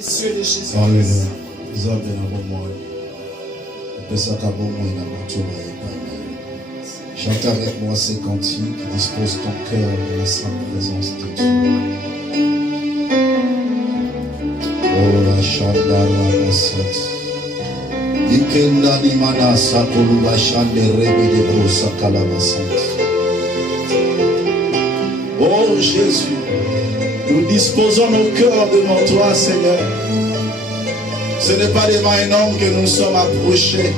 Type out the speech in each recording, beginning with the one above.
Cieux de Jésus. Alléluia. Nzambe na bomoi. Pesaka bomoi na matuma epana. Chante avec moi ces cantiques, dispose ton cœur dans la sainte présence de Dieu. Oh la chandara basat. Ikenda ni mana sakulu bashande rebe de brosa kalabasat. Oh Jésus, nous disposons nos cœurs devant toi, Seigneur. Ce n'est pas devant un homme que nous sommes approchés,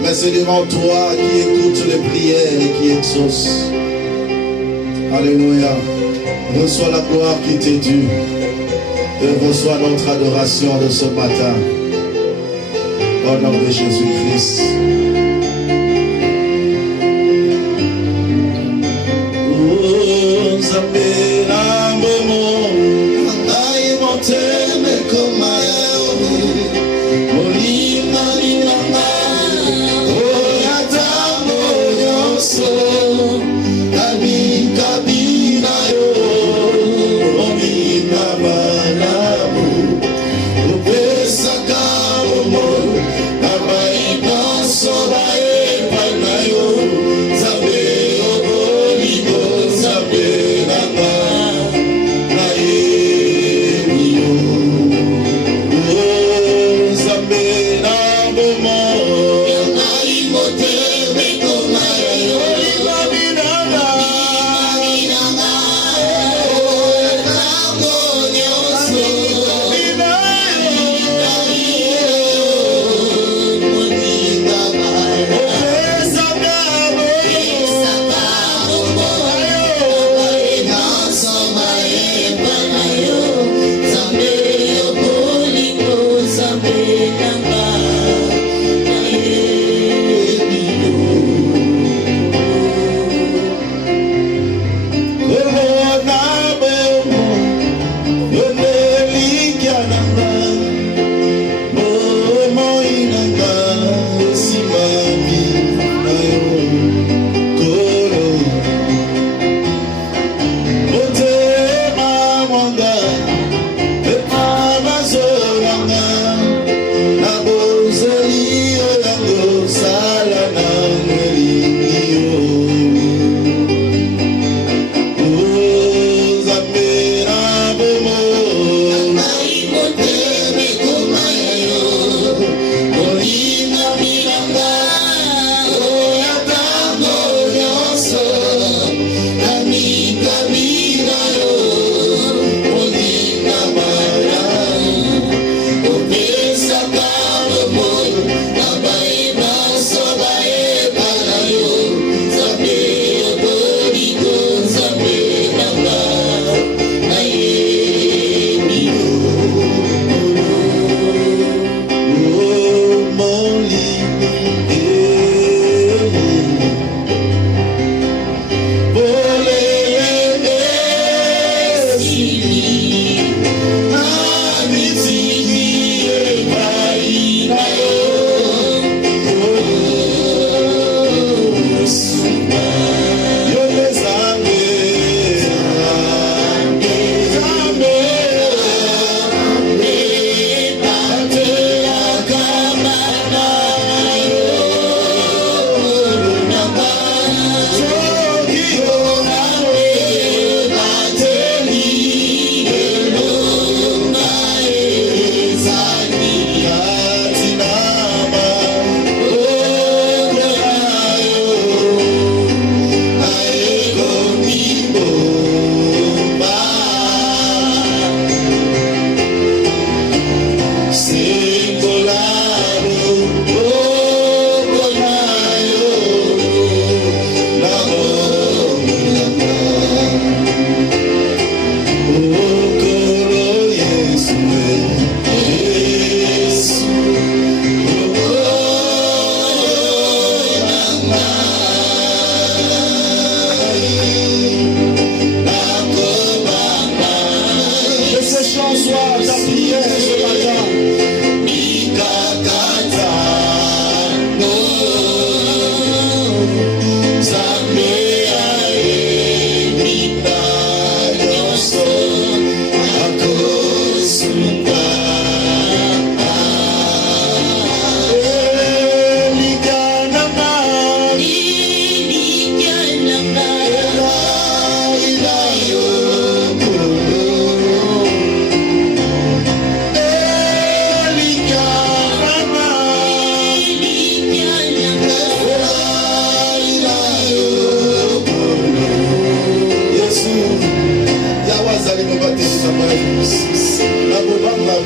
mais c'est devant toi qui écoute les prières et qui exauce. Alléluia. Reçois la gloire qui t'est due et reçois notre adoration de ce matin. Au nom de Jésus-Christ.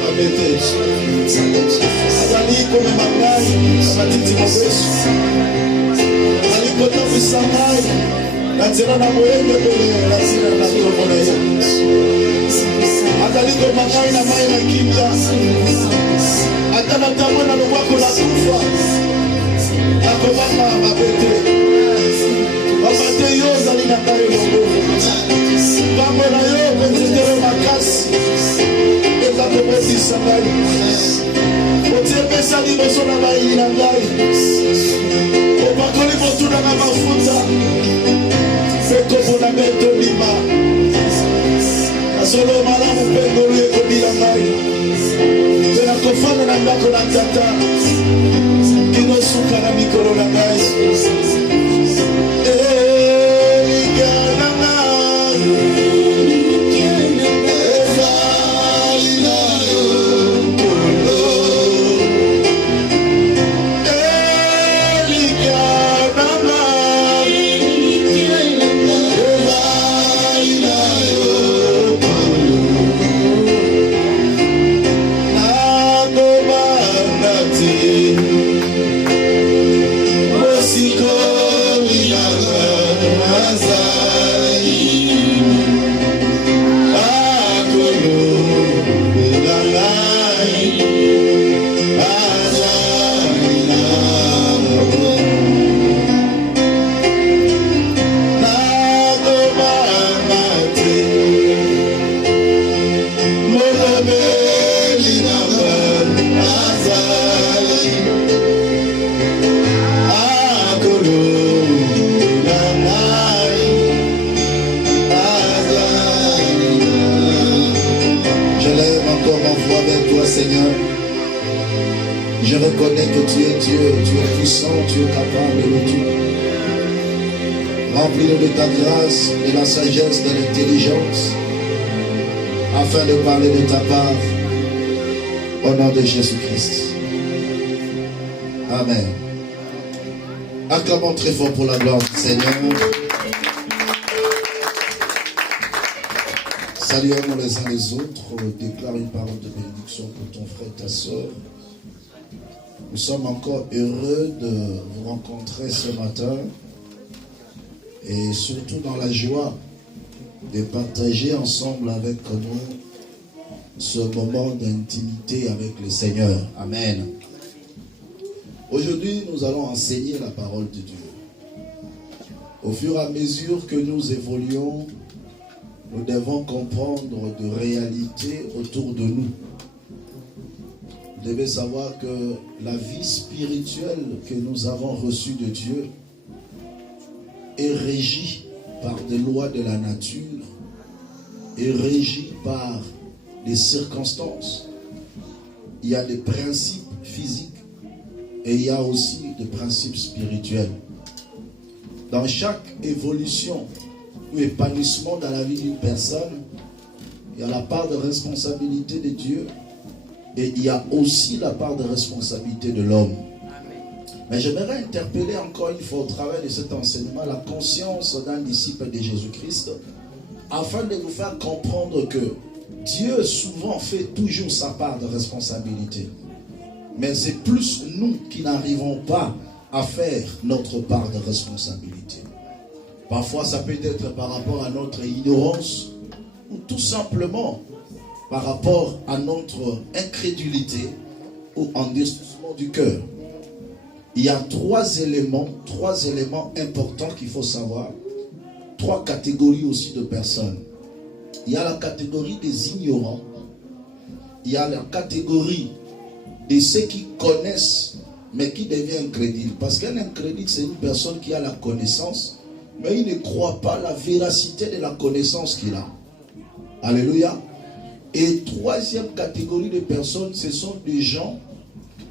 mabete. Azali comme mangai, amatiti mobesu. Azali poto bisamai, nazira na moyende bele, nazira na tomona ye. Azali comme mangai na mai na kimia. Atana tamwe na lobako la kufa. Akobama mabete. Mabete yo zali na kare longo. Bambo na yo benzitere makasi. Eza kobosi sangai. Otie pesa liboso na bai na ngai. Opakoli motuna na mafuta. Feko bona beto lima. Asolo malamu pengolu ekobila ngai. Tena kofana na ndako na tata. Kino suka na mikolo na ngai. Seigneur, je reconnais que tu es Dieu, tu es puissant, tu es capable de tout. Remplis-nous de ta grâce, de la sagesse, de l'intelligence, afin de parler de ta part, au nom de Jésus-Christ. Amen. Acclamons très fort pour la gloire du Seigneur. Saluons les uns les autres, déclare une parole de bénédiction pour ton frère et ta soeur. Nous sommes encore heureux de vous rencontrer ce matin et surtout dans la joie de partager ensemble avec nous ce moment d'intimité avec le Seigneur. Amen. Aujourd'hui, nous allons enseigner la parole de Dieu. Au fur et à mesure que nous évoluons, nous devons comprendre de réalités autour de nous. Vous devez savoir que la vie spirituelle que nous avons reçue de Dieu est régie par des lois de la nature, est régie par des circonstances. Il y a des principes physiques et il y a aussi des principes spirituels. Dans chaque évolution ou épanouissement dans la vie d'une personne, il y a la part de responsabilité de Dieu et il y a aussi la part de responsabilité de l'homme. Mais j'aimerais interpeller encore une fois au travers de cet enseignement la conscience d'un disciple de Jésus-Christ afin de vous faire comprendre que Dieu souvent fait toujours sa part de responsabilité. Mais c'est plus nous qui n'arrivons pas à faire notre part de responsabilité. Parfois, ça peut être par rapport à notre ignorance ou tout simplement par rapport à notre incrédulité ou endurcissement du cœur. Il y a trois éléments importants qu'il faut savoir. Trois catégories aussi de personnes. Il y a la catégorie des ignorants. Il y a la catégorie de ceux qui connaissent mais qui devient incrédule. Parce qu'un incrédule, c'est une personne qui a la connaissance, mais il ne croit pas la véracité de la connaissance qu'il a. Alléluia. Et troisième catégorie de personnes, ce sont des gens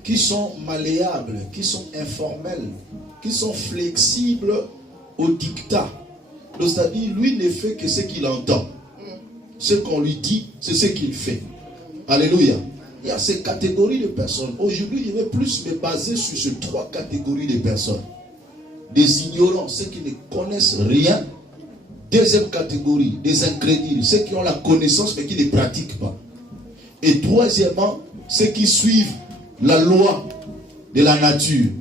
qui sont malléables, qui sont informels, qui sont flexibles au dictat. C'est-à-dire, lui ne fait que ce qu'il entend. Ce qu'on lui dit, c'est ce qu'il fait. Alléluia. Il y a ces catégories de personnes. Aujourd'hui, je vais plus me baser sur ces trois catégories de personnes. Des ignorants, ceux qui ne connaissent rien. Deuxième catégorie, des incrédules, ceux qui ont la connaissance mais qui ne pratiquent pas. Et troisièmement, ceux qui suivent la loi de la nature,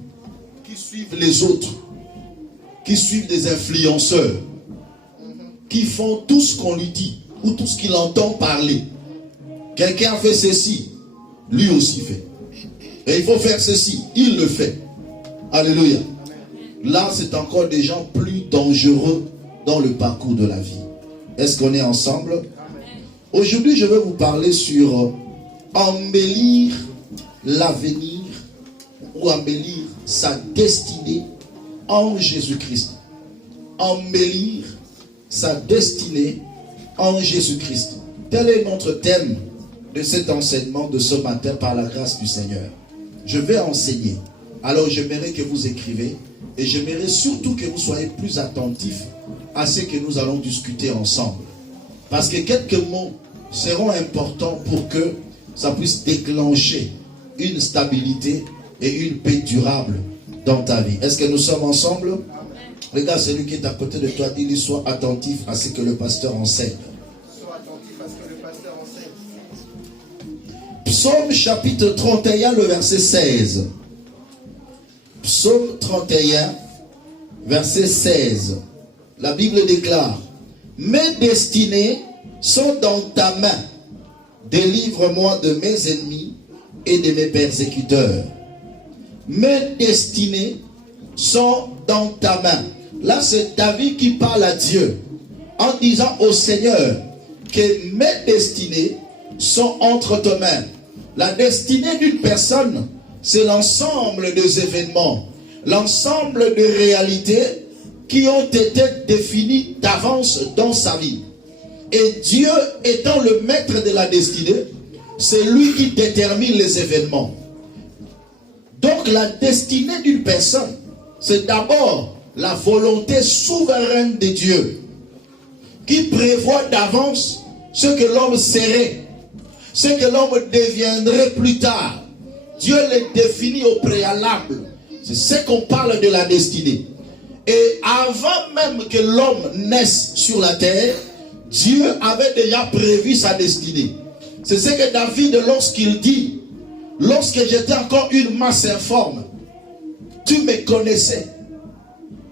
qui suivent les autres, qui suivent des influenceurs, qui font tout ce qu'on lui dit ou tout ce qu'il entend parler. Quelqu'un fait ceci, lui aussi fait. Et il faut faire ceci, il le fait. Alléluia. Là, c'est encore des gens plus dangereux dans le parcours de la vie. Est-ce qu'on est ensemble? Aujourd'hui, je vais vous parler sur embellir l'avenir ou embellir sa destinée en Jésus-Christ. Embellir sa destinée en Jésus-Christ. Tel est notre thème de cet enseignement de ce matin par la grâce du Seigneur. Je vais enseigner. Alors j'aimerais que vous écrivez et j'aimerais surtout que vous soyez plus attentifs à ce que nous allons discuter ensemble. Parce que quelques mots seront importants pour que ça puisse déclencher une stabilité et une paix durable dans ta vie. Est-ce que nous sommes ensemble? Regarde celui qui est à côté de toi, dis-lui, sois attentif à ce que le pasteur enseigne. Sois attentif à ce que le pasteur enseigne. Psaume chapitre 31, le verset 16. Psaume 31, verset 16. La Bible déclare: mes destinées sont dans ta main. Délivre-moi de mes ennemis et de mes persécuteurs. Mes destinées sont dans ta main. Là, c'est David qui parle à Dieu en disant au Seigneur que mes destinées sont entre tes mains. La destinée d'une personne, c'est l'ensemble des événements, l'ensemble des réalités qui ont été définies d'avance dans sa vie. Et Dieu étant le maître de la destinée, c'est lui qui détermine les événements. Donc la destinée d'une personne, c'est d'abord la volonté souveraine de Dieu, qui prévoit d'avance ce que l'homme serait, ce que l'homme deviendrait plus tard. Dieu les définit au préalable. C'est ce qu'on parle de la destinée. Et avant même que l'homme naisse sur la terre, Dieu avait déjà prévu sa destinée. C'est ce que David, lorsqu'il dit: lorsque j'étais encore une masse informe, tu me connaissais.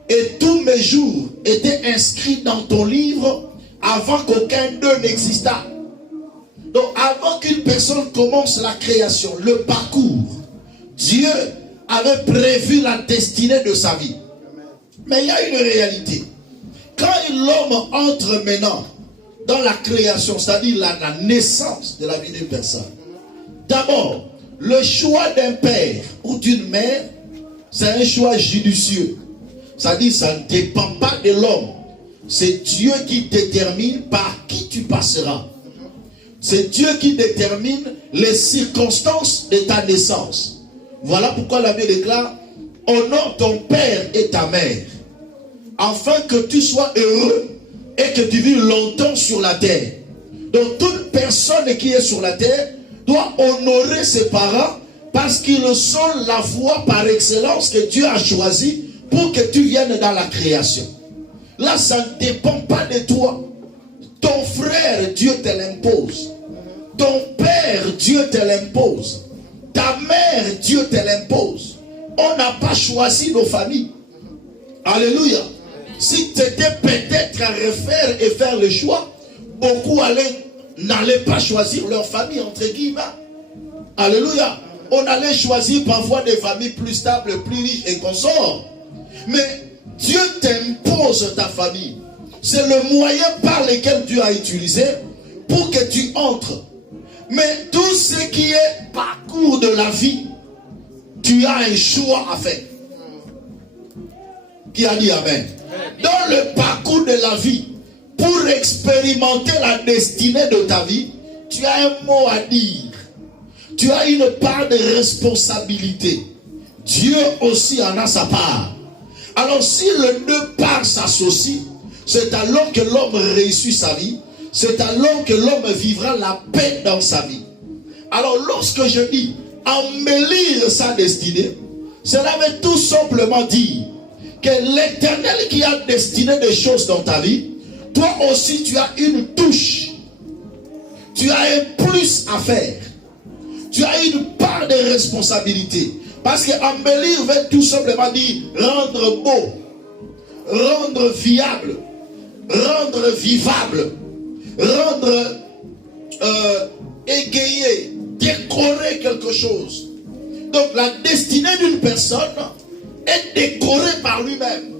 Et tous mes jours étaient inscrits dans ton livre avant qu'aucun d'eux n'existât. Donc avant qu'une personne commence la création, le parcours, Dieu avait prévu la destinée de sa vie. Mais il y a une réalité. Quand l'homme entre maintenant dans la création, c'est-à-dire la naissance de la vie d'une personne, d'abord, le choix d'un père ou d'une mère, c'est un choix judicieux. C'est-à-dire, ça ne dépend pas de l'homme. C'est Dieu qui détermine par qui tu passeras. C'est Dieu qui détermine les circonstances de ta naissance. Voilà pourquoi la Bible déclare: honore ton père et ta mère, afin que tu sois heureux et que tu vives longtemps sur la terre. Donc toute personne qui est sur la terre doit honorer ses parents, parce qu'ils sont la voie par excellence que Dieu a choisie pour que tu viennes dans la création. Là, ça ne dépend pas de toi. Ton frère, Dieu te l'impose. Ton père, Dieu te l'impose. Ta mère, Dieu te l'impose. On n'a pas choisi nos familles. Alléluia. Si tu étais peut-être à refaire et faire le choix, beaucoup n'allaient pas choisir leur famille, entre guillemets. Alléluia. On allait choisir parfois des familles plus stables, plus riches et consorts. Mais Dieu t'impose ta famille. C'est le moyen par lequel Dieu a utilisé pour que tu entres. Mais tout ce qui est parcours de la vie, tu as un choix à faire. Qui a dit Amen? Dans le parcours de la vie, pour expérimenter la destinée de ta vie, tu as un mot à dire. Tu as une part de responsabilité. Dieu aussi en a sa part. Alors si les deux parts s'associent, c'est alors que l'homme réussit sa vie. C'est alors que l'homme vivra la paix dans sa vie. Alors lorsque je dis embellir sa destinée, cela veut tout simplement dire que l'Éternel qui a destiné des choses dans ta vie, toi aussi tu as une touche. tu as un plus à faire. Tu as une part de responsabilité. Parce qu'embellir veut tout simplement dire rendre beau, rendre viable, rendre vivable, rendre égayer, décorer quelque chose. Donc la destinée d'une personne est décorée par lui-même.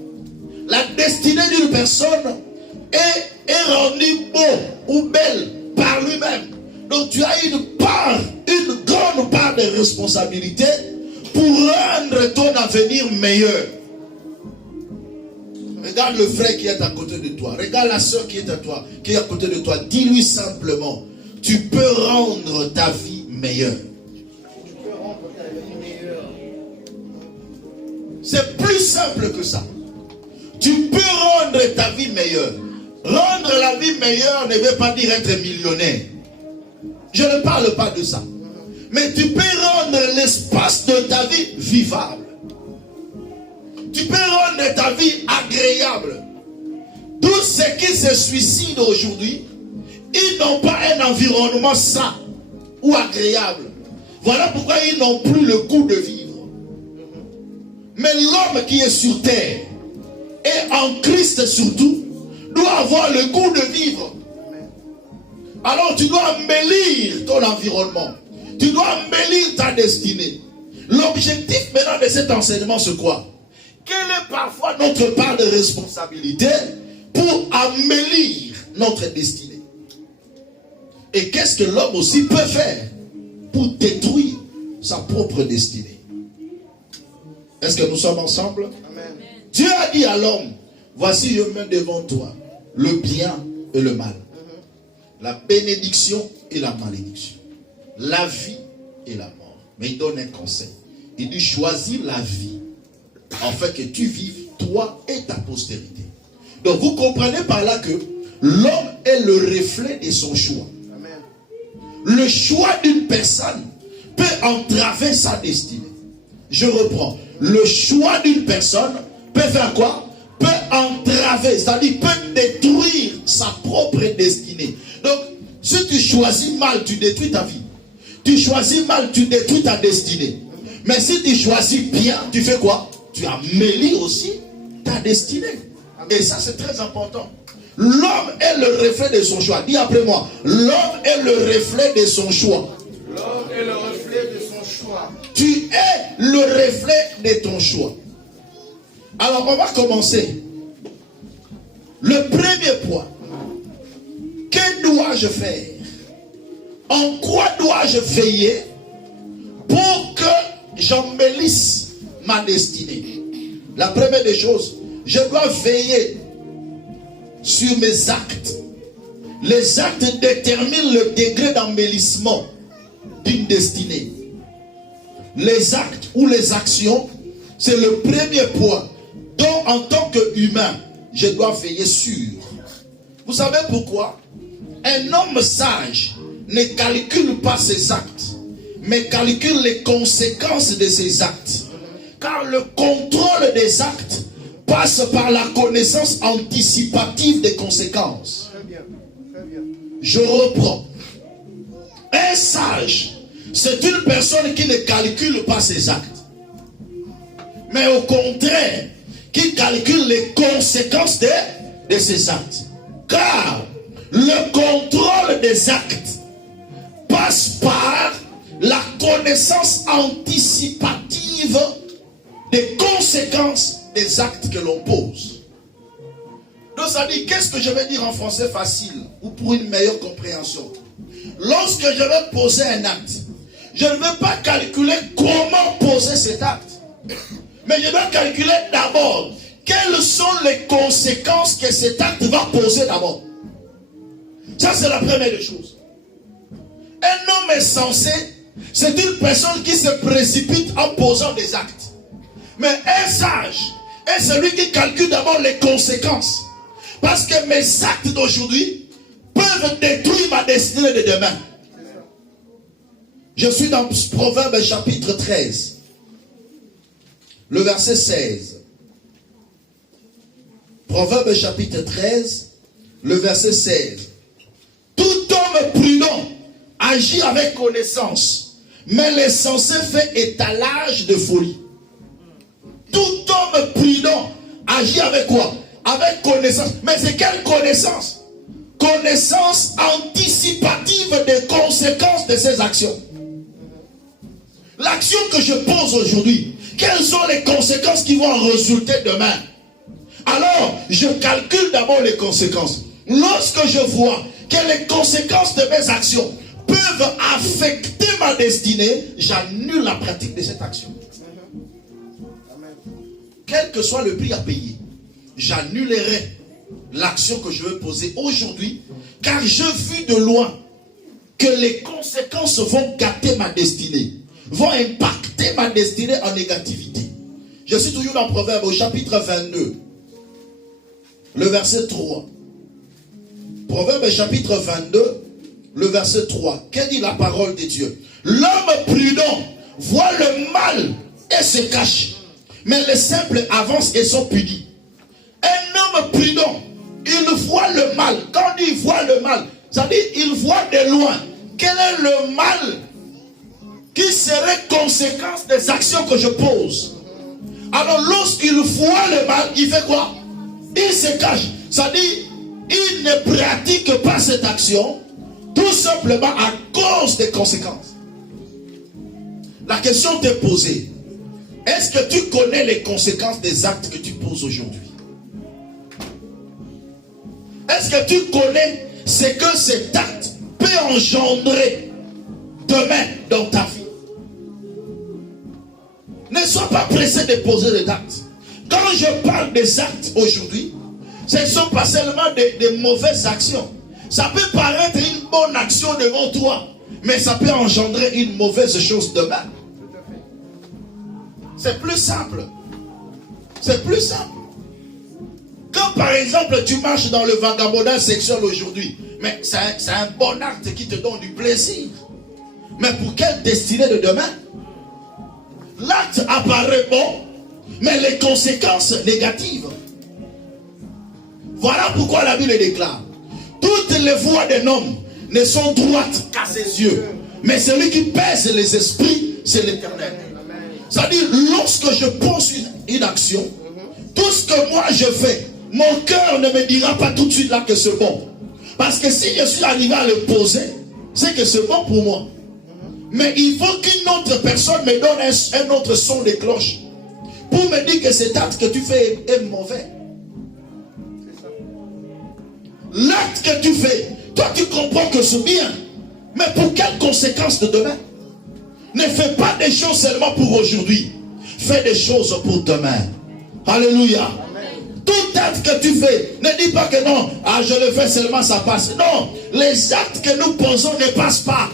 La destinée d'une personne est rendue beau ou belle par lui-même. Donc tu as une grande part de responsabilité pour rendre ton avenir meilleur. Regarde le frère qui est à côté de toi. Regarde la soeur qui est à côté de toi. Dis-lui simplement, tu peux rendre ta vie meilleure. Tu peux rendre ta vie meilleure. C'est plus simple que ça. Tu peux rendre ta vie meilleure. Rendre la vie meilleure ne veut pas dire être millionnaire. Je ne parle pas de ça. Mais tu peux rendre l'espace de ta vie vivable. Tu peux rendre ta vie agréable. Tous ceux qui se suicident aujourd'hui, ils n'ont pas un environnement sain ou agréable. Voilà pourquoi ils n'ont plus le goût de vivre. Mais l'homme qui est sur terre, et en Christ surtout, doit avoir le goût de vivre. Alors tu dois embellir ton environnement. Tu dois embellir ta destinée. L'objectif maintenant de cet enseignement, c'est quoi? Quelle est parfois notre part de responsabilité pour embellir notre destinée? Et qu'est-ce que l'homme aussi peut faire pour détruire sa propre destinée? Est-ce que nous sommes ensemble? Amen. Dieu a dit à l'homme, voici je mets devant toi le bien et le mal, la bénédiction et la malédiction, la vie et la mort. Mais il donne un conseil. Il dit, choisis la vie, afin que tu vives, toi et ta postérité. Donc vous comprenez par là que l'homme est le reflet de son choix. Amen. Le choix d'une personne peut entraver sa destinée. Je reprends. Le choix d'une personne peut faire quoi? Peut entraver, c'est-à-dire peut détruire sa propre destinée. Donc, si tu choisis mal, tu détruis ta vie. Tu choisis mal, tu détruis ta destinée. Mais si tu choisis bien, tu fais quoi? Tu améliores aussi ta destinée. Et ça, c'est très important. L'homme est le reflet de son choix. Dis après moi, l'homme est le reflet de son choix. L'homme est le reflet de son choix. Tu es le reflet de ton choix. Alors, on va commencer. Le premier point. Que dois-je faire? En quoi dois-je veiller pour que j'embellisse ma destinée? La première des choses, je dois veiller sur mes actes. Les actes déterminent le degré d'embellissement d'une destinée. Les actes ou les actions, c'est le premier point dont en tant qu'humain, je dois veiller sur. Vous savez pourquoi? Un homme sage ne calcule pas ses actes, mais calcule les conséquences de ses actes. Car le contrôle des actes passe par la connaissance anticipative des conséquences. Très bien, très bien. Je reprends. Un sage, c'est une personne qui ne calcule pas ses actes, mais au contraire, qui calcule les conséquences de ses actes. Car le contrôle des actes passe par la connaissance anticipative des conséquences des actes que l'on pose. Donc ça dit, qu'est-ce que je vais dire en français facile ou pour une meilleure compréhension? Lorsque je vais poser un acte, je ne vais pas calculer comment poser cet acte, mais je dois calculer d'abord quelles sont les conséquences que cet acte va poser d'abord. Ça, c'est la première des choses. Un homme est censé, c'est une personne qui se précipite en posant des actes. Mais un sage est celui qui calcule d'abord les conséquences. Parce que mes actes d'aujourd'hui peuvent détruire ma destinée de demain. Je suis dans Proverbe chapitre 13, le verset 16. Proverbe chapitre 13, le verset 16. Tout homme prudent agit avec connaissance, mais l'insensé fait étalage de folie. Tout homme prudent agit avec quoi? Avec connaissance. Mais c'est quelle connaissance? Connaissance anticipative des conséquences de ses actions. L'action que je pose aujourd'hui, quelles sont les conséquences qui vont en résulter demain? Alors, je calcule d'abord les conséquences. Lorsque je vois que les conséquences de mes actions peuvent affecter ma destinée, j'annule la pratique de cette action. Quel que soit le prix à payer, j'annulerai l'action que je veux poser aujourd'hui, car je vis de loin que les conséquences vont gâter ma destinée, vont impacter ma destinée en négativité. Je suis toujours dans Proverbe au chapitre 22, le verset 3. Proverbe chapitre 22, le verset 3. Que dit la parole de Dieu? L'homme prudent voit le mal et se cache, mais les simples avancent et sont punis. Un homme prudent, il voit le mal. Quand il voit le mal, ça dit il voit de loin. Quel est le mal qui serait conséquence des actions que je pose? Alors lorsqu'il voit le mal, il fait quoi? Il se cache. Ça dit il ne pratique pas cette action tout simplement à cause des conséquences. La question t'est posée. Est-ce que tu connais les conséquences des actes que tu poses aujourd'hui? Est-ce que tu connais ce que cet acte peut engendrer demain dans ta vie? Ne sois pas pressé de poser des actes. Quand je parle des actes aujourd'hui, ce ne sont pas seulement des mauvaises actions. Ça peut paraître une bonne action devant toi, mais ça peut engendrer une mauvaise chose demain. C'est plus simple. C'est plus simple. Quand par exemple tu marches dans le vagabondage sexuel aujourd'hui, mais c'est un bon acte qui te donne du plaisir. Mais pour quelle destinée de demain? L'acte apparaît bon, mais les conséquences négatives. Voilà pourquoi la Bible déclare: toutes les voies d'un homme ne sont droites qu'à ses yeux, mais celui qui pèse les esprits, c'est l'Éternel. C'est-à-dire, lorsque je pose une action, tout ce que moi je fais, mon cœur ne me dira pas tout de suite là que c'est bon. Parce que si je suis arrivé à le poser, c'est que c'est bon pour moi. Mais il faut qu'une autre personne me donne un autre son de cloche pour me dire que cet acte que tu fais est mauvais. L'acte que tu fais, toi tu comprends que c'est bien, mais pour quelles conséquences de demain? Ne fais pas des choses seulement pour aujourd'hui, fais des choses pour demain. Alléluia. Amen. Tout acte que tu fais, ne dis pas que non, je le fais seulement, ça passe. Non, les actes que nous posons ne passent pas.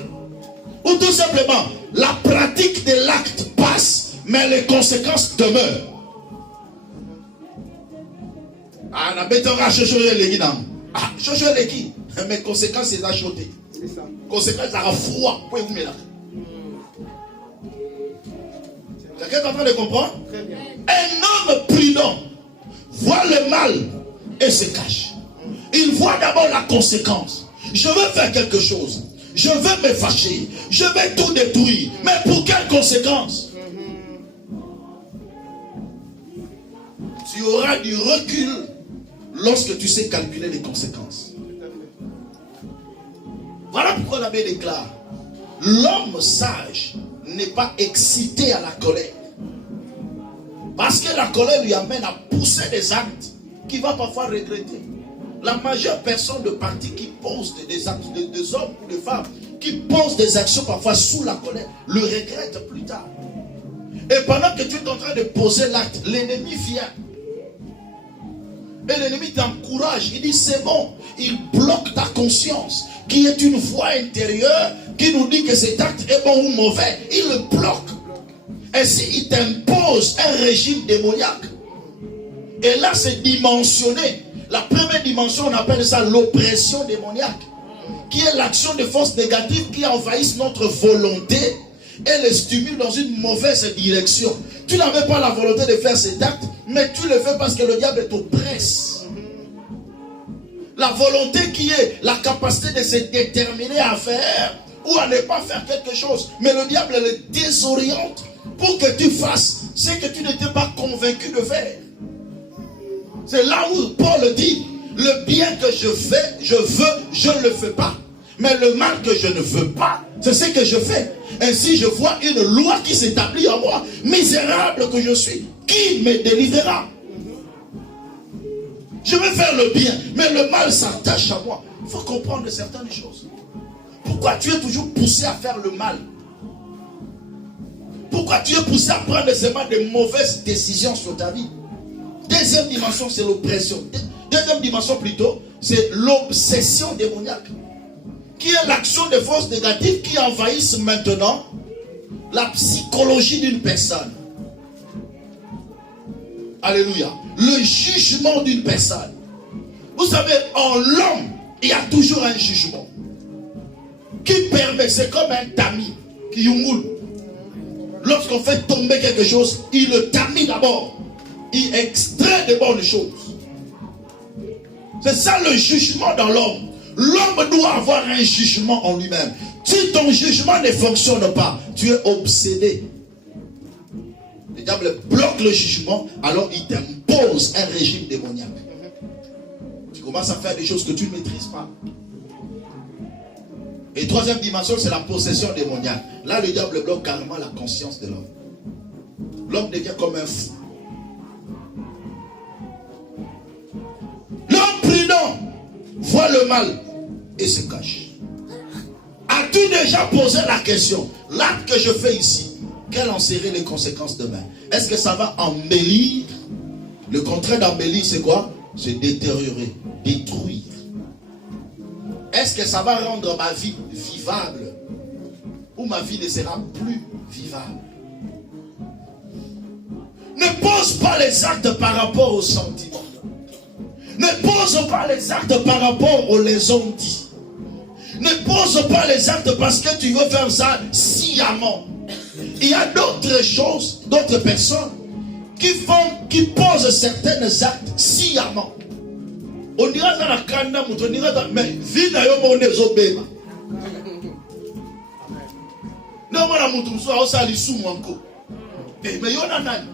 Ou tout simplement, la pratique de l'acte passe, mais les conséquences demeurent. La bétera chochoyer les guinam. Chochoyer les qui? Mais conséquences, c'est la chauté. Conséquences, c'est la froid. Pouvez-vous me là? Quelqu'un est en train de comprendre? Un homme prudent voit le mal et se cache. Il voit d'abord la conséquence. Je veux faire quelque chose. Je veux me fâcher. Je vais tout détruire. Mais pour quelles conséquences? Tu auras du recul lorsque tu sais calculer les conséquences. Voilà pourquoi la Bible déclare: l'homme sage n'est pas excité à la colère. Parce que la colère lui amène à pousser des actes qu'il va parfois regretter. La majeure personne de parti qui pose des actes, des hommes ou des femmes, qui posent des actions parfois sous la colère, le regrette plus tard. Et pendant que tu es en train de poser l'acte, l'ennemi vient. Et l'ennemi t'encourage, il dit c'est bon. Il bloque ta conscience, qui est une voix intérieure, qui nous dit que cet acte est bon ou mauvais. Il le bloque. Ainsi, il t'impose un régime démoniaque. Et là, c'est dimensionné. La première dimension, on appelle ça l'oppression démoniaque, qui est l'action de forces négatives qui envahissent notre volonté et les stimulent dans une mauvaise direction. Tu n'avais pas la volonté de faire cet acte, mais tu le fais parce que le diable t'oppresse. La volonté qui est la capacité de se déterminer à faire ou à ne pas faire quelque chose. Mais le diable le désoriente pour que tu fasses ce que tu n'étais pas convaincu de faire. C'est là où Paul dit, le bien que je fais, je ne le fais pas. Mais le mal que je ne veux pas, c'est ce que je fais. Ainsi je vois une loi qui s'établit en moi. Misérable que je suis, qui me délivrera? Je veux faire le bien, mais le mal s'attache à moi. Il faut comprendre certaines choses. Pourquoi tu es toujours poussé à faire le mal? Pourquoi tu es poussé à prendre seulement de mauvaises décisions sur ta vie? Deuxième dimension, c'est l'oppression. Deuxième dimension plutôt, c'est l'obsession démoniaque, qui est l'action de forces négatives qui envahissent maintenant la psychologie d'une personne. Alléluia. Le jugement d'une personne. Vous savez, en l'homme, il y a toujours un jugement qui permet, c'est comme un tamis qui yungoule. Lorsqu'on fait tomber quelque chose, il le tamis d'abord. Il extrait de bonnes choses. C'est ça le jugement dans l'homme. L'homme doit avoir un jugement en lui-même. Si ton jugement ne fonctionne pas, tu es obsédé. Le diable bloque le jugement, alors il t'impose un régime démoniaque. Tu commences à faire des choses que tu ne maîtrises pas. Et troisième dimension, c'est la possession démoniaque. Là, le diable bloque carrément la conscience de l'homme. L'homme devient comme un fou. L'homme prudent voit le mal et se cache. As-tu déjà posé la question, l'acte que je fais ici, quelles en seraient les conséquences demain? Est-ce que ça va embellir? Le contraire d'embellir, c'est quoi? C'est détériorer, détruire. Est-ce que ça va rendre ma vie vivable? Ou ma vie ne sera plus vivable? Ne pose pas les actes par rapport aux sentiments. Ne pose pas les actes par rapport aux les ont dit. Ne pose pas les actes parce que tu veux faire ça sciemment. Il y a d'autres choses, d'autres personnes qui posent certains actes sciemment. On dira dans la kanda, on dira dans mais vie na yo mo nezo beba. Non mona mutu so a sali sou manko. Mais yo na nani?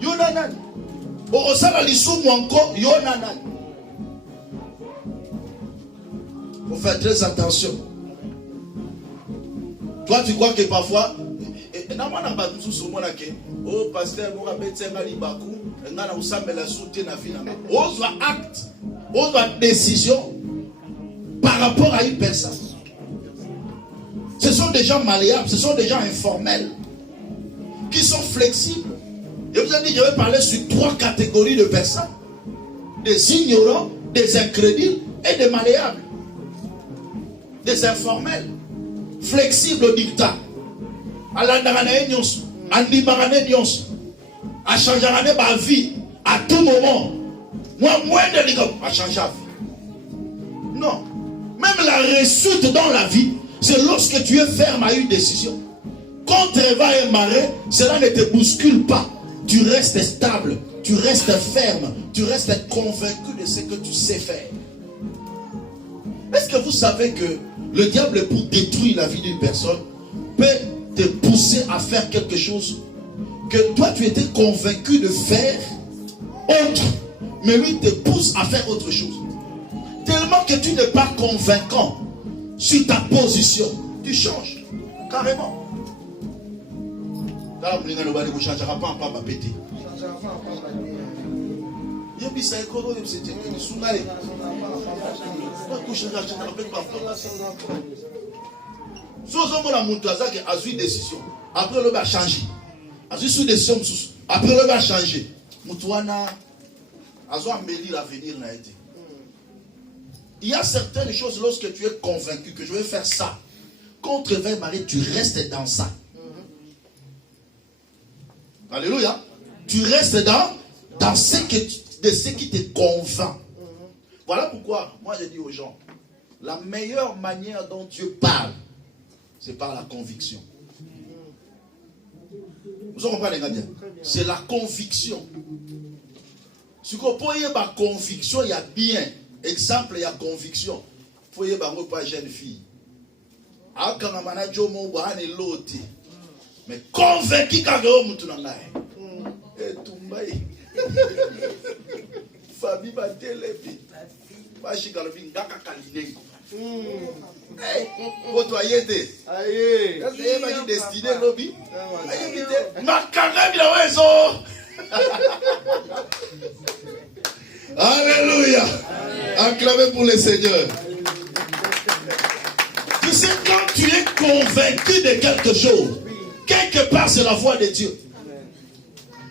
Yo na nani? O sala li sou manko, yo na nani? Faut faire très attention. Toi tu crois que parfois oh pasteur moi betenga libaku ngana usambela soute na vie na ozwa acte ozwa décision par rapport à une personne. Ce sont des gens malléables, ce sont des gens informels qui sont flexibles. Je vous ai dit, je vais parler sur 3 catégories de personnes: des ignorants, des incrédules et des malléables. Des informels, flexibles au dictat. À changer ma vie à tout moment. Moi, moins de à changer la vie. Non. Même la réussite dans la vie, c'est lorsque tu es ferme à une décision. Contre va et marée, cela ne te bouscule pas. Tu restes stable, tu restes ferme, tu restes convaincu de ce que tu sais faire. Est-ce que vous savez que le diable, pour détruire la vie d'une personne, peut te pousser à faire quelque chose que toi tu étais convaincu de faire autre, mais lui te pousse à faire autre chose. Tellement que tu n'es pas convaincant sur ta position, tu changes carrément. Ne changera pas en pas péter. Si on a montré ça qu'il a eu décision, après le va changer. A eu sous décision, après le va changer. Moutouana a embelli l'avenir n'a été. Il y a certaines choses lorsque tu es convaincu que je vais faire ça. Contre vers Marie, tu restes dans ça. Alléluia. Tu restes dans ce qui te convainc. Voilà pourquoi moi je dis aux gens, la meilleure manière dont Dieu parle, c'est par la conviction. Vous comprenez bien? C'est la conviction. Si vous voyez ma conviction, il y a bien. Exemple, il y a conviction. Vous voyez ma jeune fille. Mais convaincu qu'agao mutunangai. Et tumbai. Fabi batelepi. Bashikalobi ngaka kalinengo. Côtoyez-te. Aïe. C'est pas une destinée lobby. Wezo. Alléluia. Acclamez pour le Seigneur. Tu sais, quand tu es convaincu de quelque chose, quelque part c'est la voix de Dieu.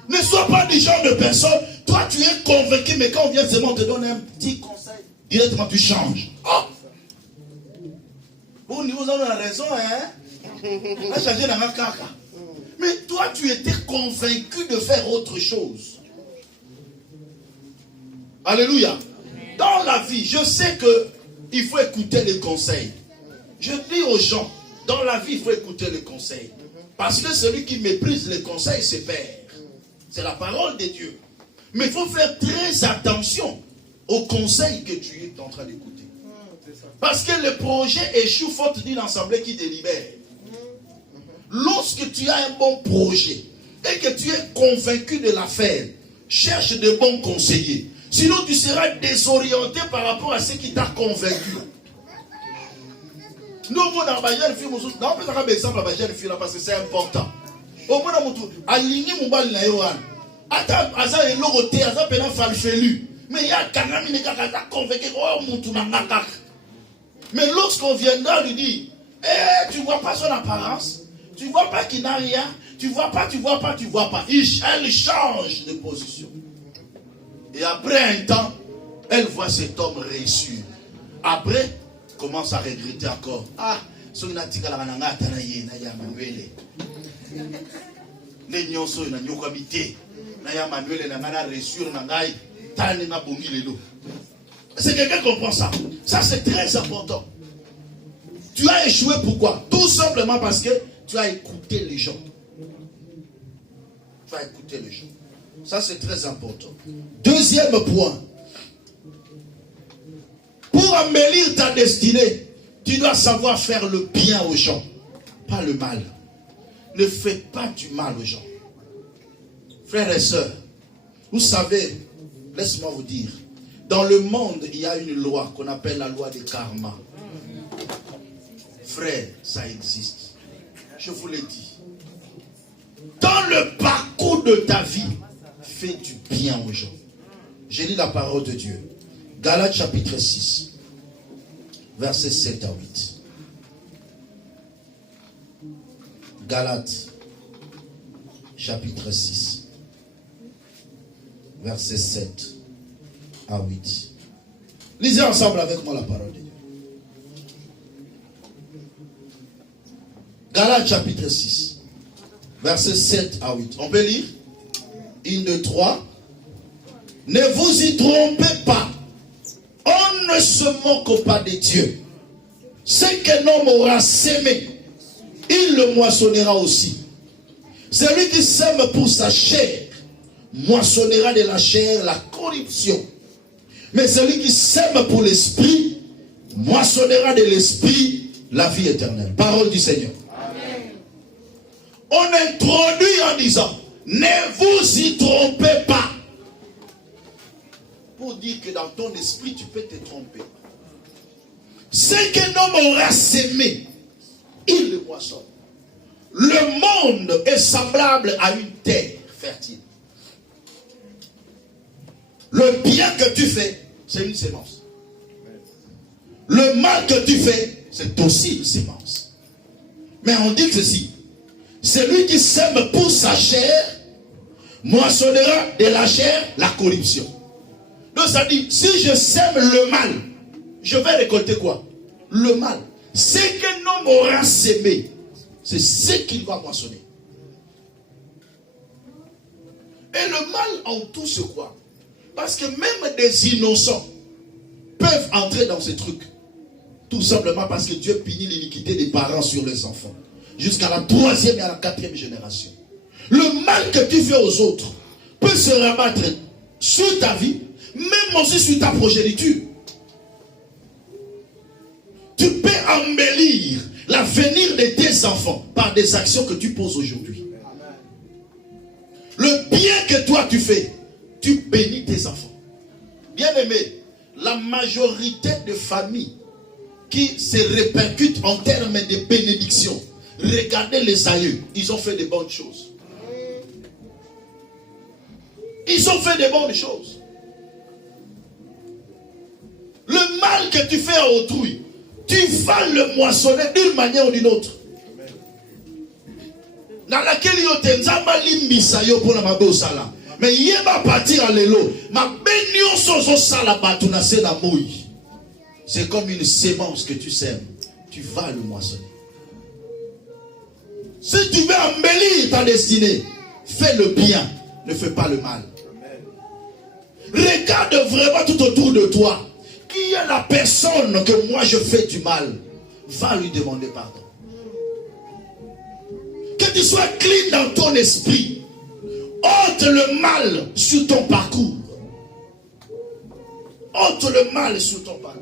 Ne sois pas du genre de personne. Toi tu es convaincu, mais quand on vient seulement te donner un petit conseil, directement tu changes. Oh! Vous avez raison, hein? On a changé dans ma caca. Mais toi, tu étais convaincu de faire autre chose. Alléluia. Dans la vie, je sais qu'il faut écouter les conseils. Je dis aux gens, dans la vie, il faut écouter les conseils. Parce que celui qui méprise les conseils se perd. C'est la parole de Dieu. Mais il faut faire très attention aux conseils que tu es en train d'écouter. Parce que le projet échoue faute d'une assemblée qui délibère. Lorsque tu as un bon projet et que tu es convaincu de l'affaire, cherche de bons conseillers. Sinon tu seras désorienté par rapport à ce qui t'a convaincu. Nous, on a un jeune fille, on peut faire un exemple à la jeune fille là parce que c'est important. Au moins, on a aligné mon bal na yohan. Ata aza eloroté, aza pena falfelu. Mais il y a kanami ne kaka convaincu oh mon tout na nakak. Mais lorsqu'on viendra lui dire, tu ne vois pas son apparence, tu ne vois pas qu'il n'a rien, tu ne vois pas. Elle change de position. Et après un temps, elle voit cet homme réussir. Après, commence à regretter encore. Ah, ce qui n'a pas été c'est quelqu'un qui comprend ça. Ça c'est très important. Tu as échoué pourquoi? Tout simplement parce que tu as écouté les gens. Tu as écouté les gens. Ça c'est très important. Deuxième point. Pour embellir ta destinée, tu dois savoir faire le bien aux gens, pas le mal. Ne fais pas du mal aux gens. Frères et sœurs, vous savez, laisse-moi vous dire, dans le monde, il y a une loi qu'on appelle la loi du karma. Frère, ça existe. Je vous l'ai dit. Dans le parcours de ta vie, fais du bien aux gens. J'ai lu la parole de Dieu. Galates chapitre 6, versets 7 à 8. Galates chapitre 6, versets 7 à 8. Lisez ensemble avec moi la parole de Dieu. Galates chapitre 6, versets 7 à 8. On peut lire? 1, 2, 3. Ne vous y trompez pas. On ne se moque pas de Dieu. Ce qu'un homme aura sémé, il le moissonnera aussi. Celui qui sème pour sa chair, moissonnera de la chair la corruption. Mais celui qui sème pour l'esprit, moissonnera de l'esprit la vie éternelle. Parole du Seigneur. Amen. On introduit en disant, ne vous y trompez pas. Pour dire que dans ton esprit, tu peux te tromper. Ce qu'un homme aura sémé, il le moissonne. Le monde est semblable à une terre fertile. Le bien que tu fais, c'est une sémence. Le mal que tu fais, c'est aussi une sémence. Mais on dit ceci. Celui qui sème pour sa chair, moissonnera de la chair la corruption. Donc ça dit, si je sème le mal, je vais récolter quoi? Le mal. Ce qu'un homme aura sémé, c'est ce qu'il va moissonner. Et le mal en tout ce quoi? Parce que même des innocents peuvent entrer dans ces trucs. Tout simplement parce que Dieu punit l'iniquité des parents sur les enfants. Jusqu'à la 3e et à la 4e génération. Le mal que tu fais aux autres peut se rabattre sur ta vie, même aussi sur ta progéniture. Tu peux embellir l'avenir de tes enfants par des actions que tu poses aujourd'hui. Le bien que toi tu fais, tu bénis tes enfants. Bien aimé, la majorité de familles qui se répercutent en termes de bénédiction, regardez les aïeux, ils ont fait de bonnes choses. Ils ont fait de bonnes choses. Le mal que tu fais à autrui, tu vas le moissonner d'une manière ou d'une autre. Dans laquelle il y a des limbisa yo pour la mabe au salam. Mais il va partir à l'élo. Ma bénion sozo salabatu na se na mouille. C'est comme une sémence que tu sèmes. Tu vas le moissonner. Si tu veux embellir ta destinée, fais le bien, ne fais pas le mal. Regarde vraiment tout autour de toi. Qui est la personne que moi je fais du mal? Va lui demander pardon. Que tu sois clean dans ton esprit. Ôte le mal sur ton parcours. Ôte le mal sur ton parcours.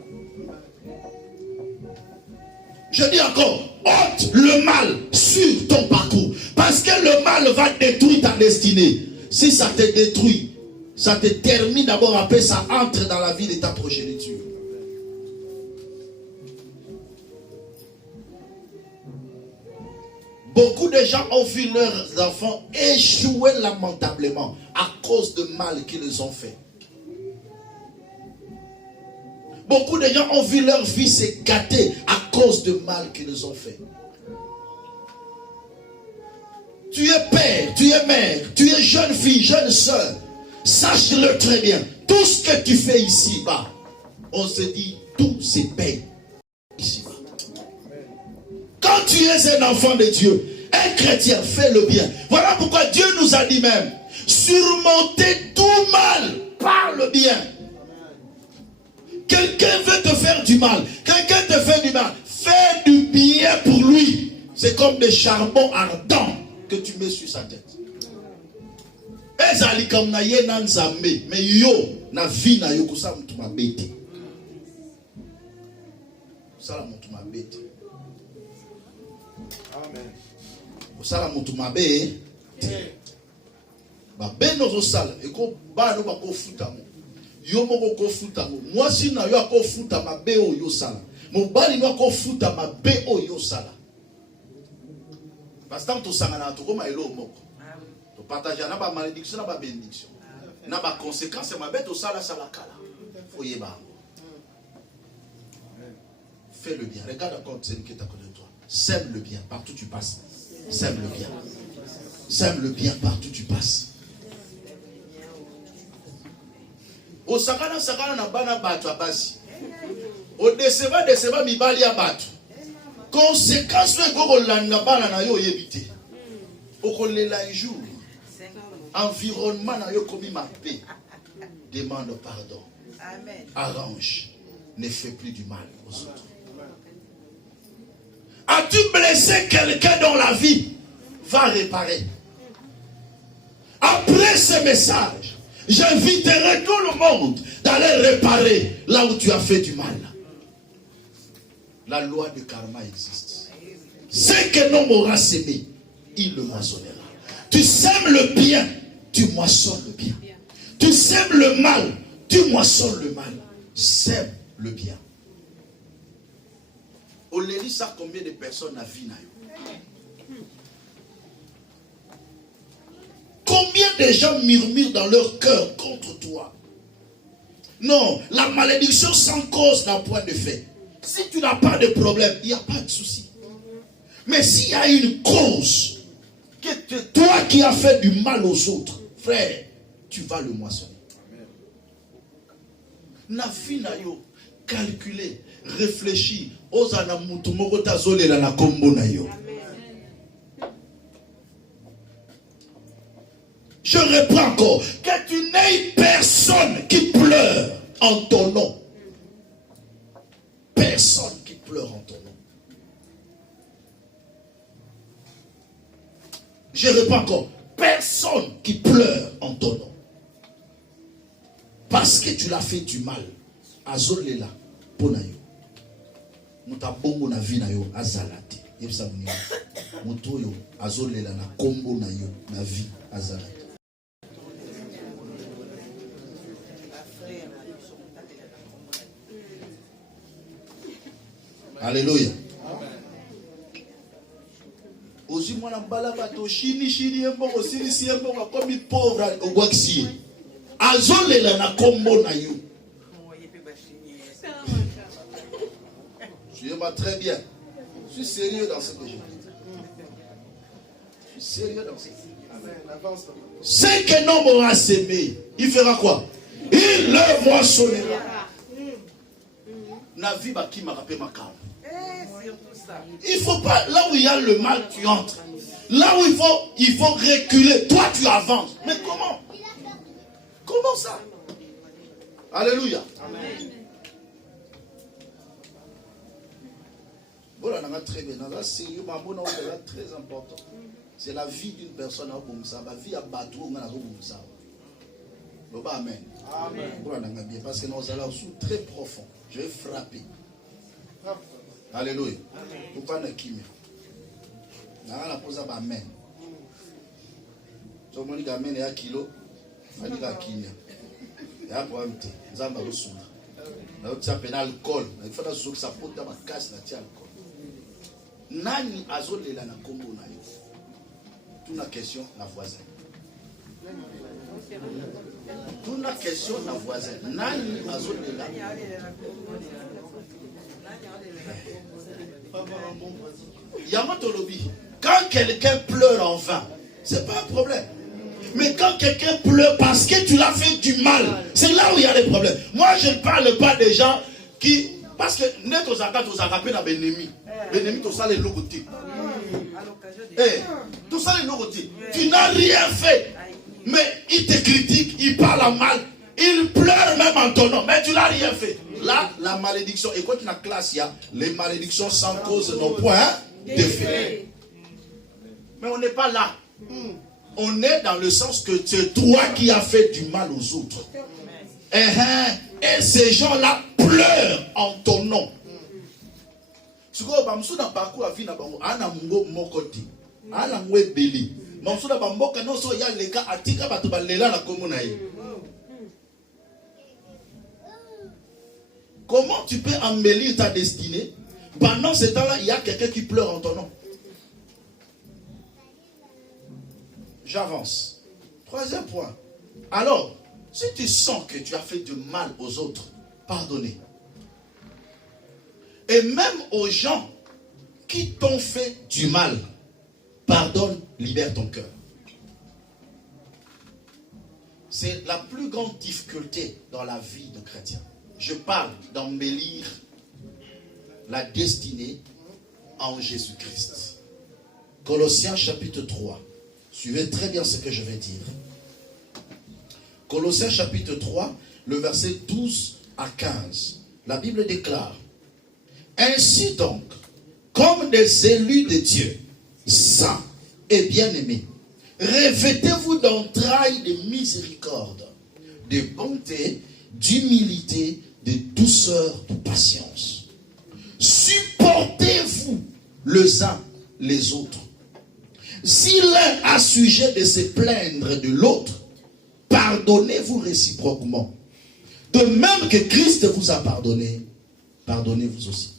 Je dis encore, ôte le mal sur ton parcours. Parce que le mal va détruire ta destinée. Si ça te détruit, ça te termine d'abord, après ça entre dans la vie de ta progéniture. Beaucoup de gens ont vu leurs enfants échouer lamentablement à cause de mal qu'ils ont fait. Beaucoup de gens ont vu leur vie se gâter à cause de mal qu'ils ont fait. Tu es père, tu es mère, tu es jeune fille, jeune soeur. Sache-le très bien. Tout ce que tu fais ici-bas, on se dit, tout se paye ici-bas. Quand tu es un enfant de Dieu, un chrétien, fais le bien. Voilà pourquoi Dieu nous a dit même, surmonter tout mal par le bien. Quelqu'un veut te faire du mal. Quelqu'un te fait du mal. Fais du bien pour lui. C'est comme des charbons ardents que tu mets sur sa tête. Ezali comme na ye na nzambe, mais yo na vie na yo kusa mtu mabete. Kusala mtu mabete. Amen. Kusala mtu mabe. Ba beno zo sala eko ba no ba ko futa mo. Yo moko ko futa mo. Mwasi na yo ko futa mabe o yo sala. Mobali no ko futa mabe o yo sala. Bastant to sangana to koma elo moko. To partager na ba malédiction na ba bénédiction. Na ba conséquence ma bête au sala sala kala. Foye ba. Fais le bien. Regarde encore celui qui est à côté de toi. Sème le bien partout où tu passes. Sème le bien. Sème le bien partout où tu passes. Au sakana sakana na bana batu abasi. Au deseva mibali ya batu. Conséquence le gogo langa bana na yo yebite. Okolela un jour. Environnement na yo komi ma paix. Demande pardon. Amen. Arrange. Ne fais plus du mal aux autres. As-tu blessé quelqu'un dans la vie? Va réparer. Après ce message, j'inviterai tout le monde d'aller réparer là où tu as fait du mal. La loi du karma existe. Ce que l'homme aura sémé, il le moissonnera. Tu sèmes le bien, tu moissonnes le bien. Tu sèmes le mal, tu moissonnes le mal. Sème le bien. On lit ça, combien de personnes a vu? Combien de gens murmurent dans leur cœur contre toi? Non, la malédiction sans cause n'a point de fait. Si tu n'as pas de problème, il n'y a pas de souci. Mais s'il y a une cause, que toi qui as fait du mal aux autres, frère, tu vas le moissonner. Nafina yo, calculer, réfléchir. Ozana mutu moko tazolela na kombo na yo. Je reprends encore. Que tu n'aies personne qui pleure en ton nom. Personne qui pleure en ton nom. Je reprends encore. Personne qui pleure en ton nom. Parce que tu l'as fait du mal. Azolela ponayo. Mutabongo na vie na yo azalate. yebisa munyo moto oyo azolela na kombo na yo na vie azala. Alléluia. Aussi moi na bala bato chini mbongo si mbongo comme pauvre au Gwaxi. Azolela na kombo na yo. Suivez-moi très bien. Je suis sérieux dans ce que je dis. Je suis sérieux dans ce que je dis. Ce qu'un homme aura sémé, il fera quoi? Il le moissonnera. Na vie qui m'a rappelé ma carte. Il ne faut pas, là où il y a le mal, tu entres. Là où il faut reculer, toi tu avances. Mais comment? Comment ça? Alléluia. Amen. Voilà, très bien. C'est très important. C'est la vie d'une personne à Boumsa. La vie à Batou, à Boumsa. Amen. Amen. Parce que nous allons sous très profond. Je vais frapper. Alléluia. Pourquoi ne qui me? La pose à amen. Tout le monde dit amen et à kilo. Il dit à kilo. Et à pour un petit. Nous avons le soin. Nous avons l'alcool. Il faut que ça porte dans ma casse. Nani azolela na kombo na yo. Toute la question na voisin. Toute la question na voisin. Nani azolela. Yamatolobi. Quand quelqu'un pleure en vain, c'est pas un problème. Mais quand quelqu'un pleure parce que tu l'as fait du mal, c'est là où il y a des problèmes. Moi, je ne parle pas des gens qui... Parce que net aux attaques, aux arapés dans l'ennemi. L'ennemi, tout ça, les logotés. Tout ça, les logotés. Tu n'as rien fait. Mais il te critique, il parle mal. Il pleure même en ton nom. Mais tu n'as rien fait. Là, la malédiction. Et quoi qu'il y a classe, il y a les malédictions sans cause n'ont point d'effet. Mais on n'est pas là. On est dans le sens que c'est toi qui as fait du mal aux autres. Et ces gens-là pleurent en ton nom. Si vous avez un parcours à vie, vous avez un mokoti. Ana mwebeli. Mamsuda bamboka no so ya leka atika batu balela na komuna ye. Comment tu peux embellir ta destinée? Pendant ce temps-là, il y a quelqu'un qui pleure en ton nom. J'avance. Troisième point. Alors, si tu sens que tu as fait du mal aux autres, pardonnez. Et même aux gens qui t'ont fait du mal, pardonne, libère ton cœur. C'est la plus grande difficulté dans la vie de chrétien. Je parle d'embellir la destinée en Jésus-Christ. Colossiens chapitre 3. Suivez très bien ce que je vais dire. Colossiens chapitre 3, le verset 12 à 15. La Bible déclare: ainsi donc, comme des élus de Dieu, saints et bien-aimés, revêtez-vous d'entrailles de miséricorde, de bonté, d'humilité, de douceur, de patience. Supportez-vous les uns les autres. Si l'un a sujet de se plaindre de l'autre, pardonnez-vous réciproquement. De même que Christ vous a pardonné, pardonnez-vous aussi.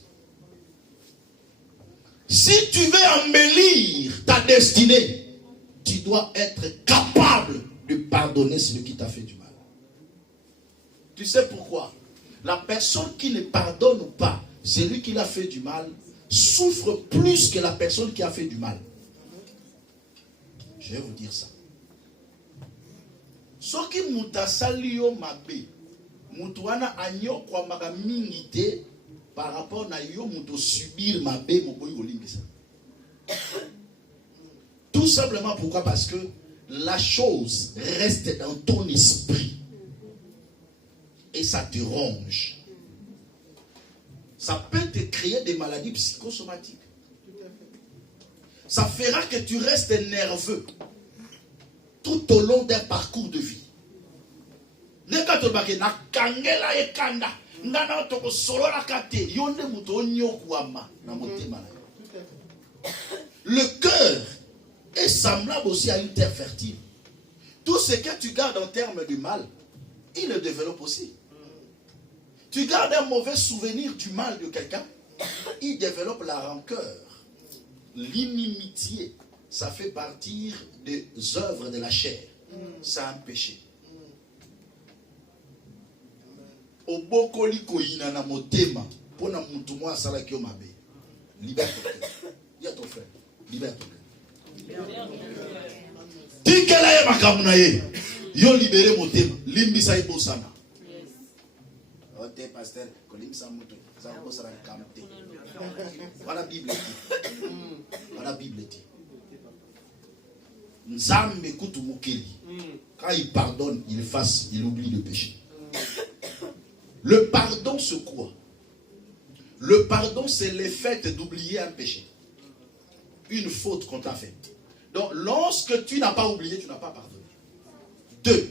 Si tu veux embellir ta destinée, tu dois être capable de pardonner celui qui t'a fait du mal. Tu sais pourquoi? La personne qui ne pardonne pas celui qui l'a fait du mal souffre plus que la personne qui a fait du mal. Je vais vous dire ça. Ce qui mutasali yo mabe, mutuana anyo kwa maga mingite par rapport na yo muto subir mabe mokoyi olimbisa. Tout simplement pourquoi? Parce que la chose reste dans ton esprit et ça te ronge. Ça peut te créer des maladies psychosomatiques. Ça fera que tu restes nerveux tout au long d'un parcours de vie. Le cœur est semblable aussi à une terre fertile. Tout ce que tu gardes en termes de mal, il le développe aussi. Tu gardes un mauvais souvenir du mal de quelqu'un, il développe la rancœur. L'inimitié, ça fait partie des œuvres de la chair. C'est un péché. Obokoli koina na motema pona mutu mwa sala kyo mabe. Libère ton cœur. Dis à ton frère, libère ton cœur. Dis qu'elle a makambu na ye. Yo libéré motema, limbisa ibosana. Ote pasteur, kolimisa mutu, za bosana kamte. Voilà la Bible dit. Voilà la Bible dit. Nzambe kutu mukeli. Quand il pardonne, il efface, il oublie le péché. Le pardon, c'est quoi? Le pardon, c'est le fait d'oublier un péché. Une faute qu'on t'a faite. Donc, lorsque tu n'as pas oublié, tu n'as pas pardonné. 2.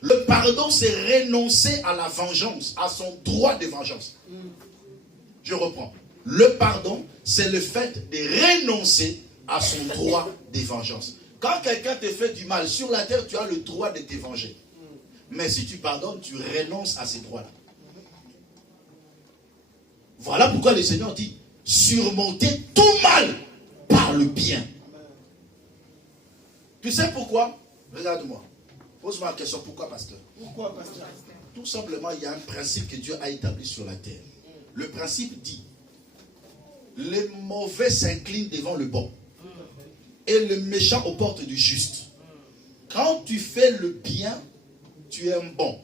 Le pardon, c'est renoncer à la vengeance, à son droit de vengeance. Je reprends. Le pardon, c'est le fait de renoncer à son droit de vengeance. Quand quelqu'un te fait du mal sur la terre, tu as le droit de te venger. Mais si tu pardonnes, tu renonces à ces droits-là. Voilà pourquoi le Seigneur dit, surmonter tout mal par le bien. Tu sais pourquoi? Regarde-moi. Pose-moi la question, pourquoi pasteur? Pourquoi, pasteur? Tout simplement, il y a un principe que Dieu a établi sur la terre. Le principe dit, les mauvais s'inclinent devant le bon. Et le méchant aux portes du juste. Quand tu fais le bien, tu es un bon.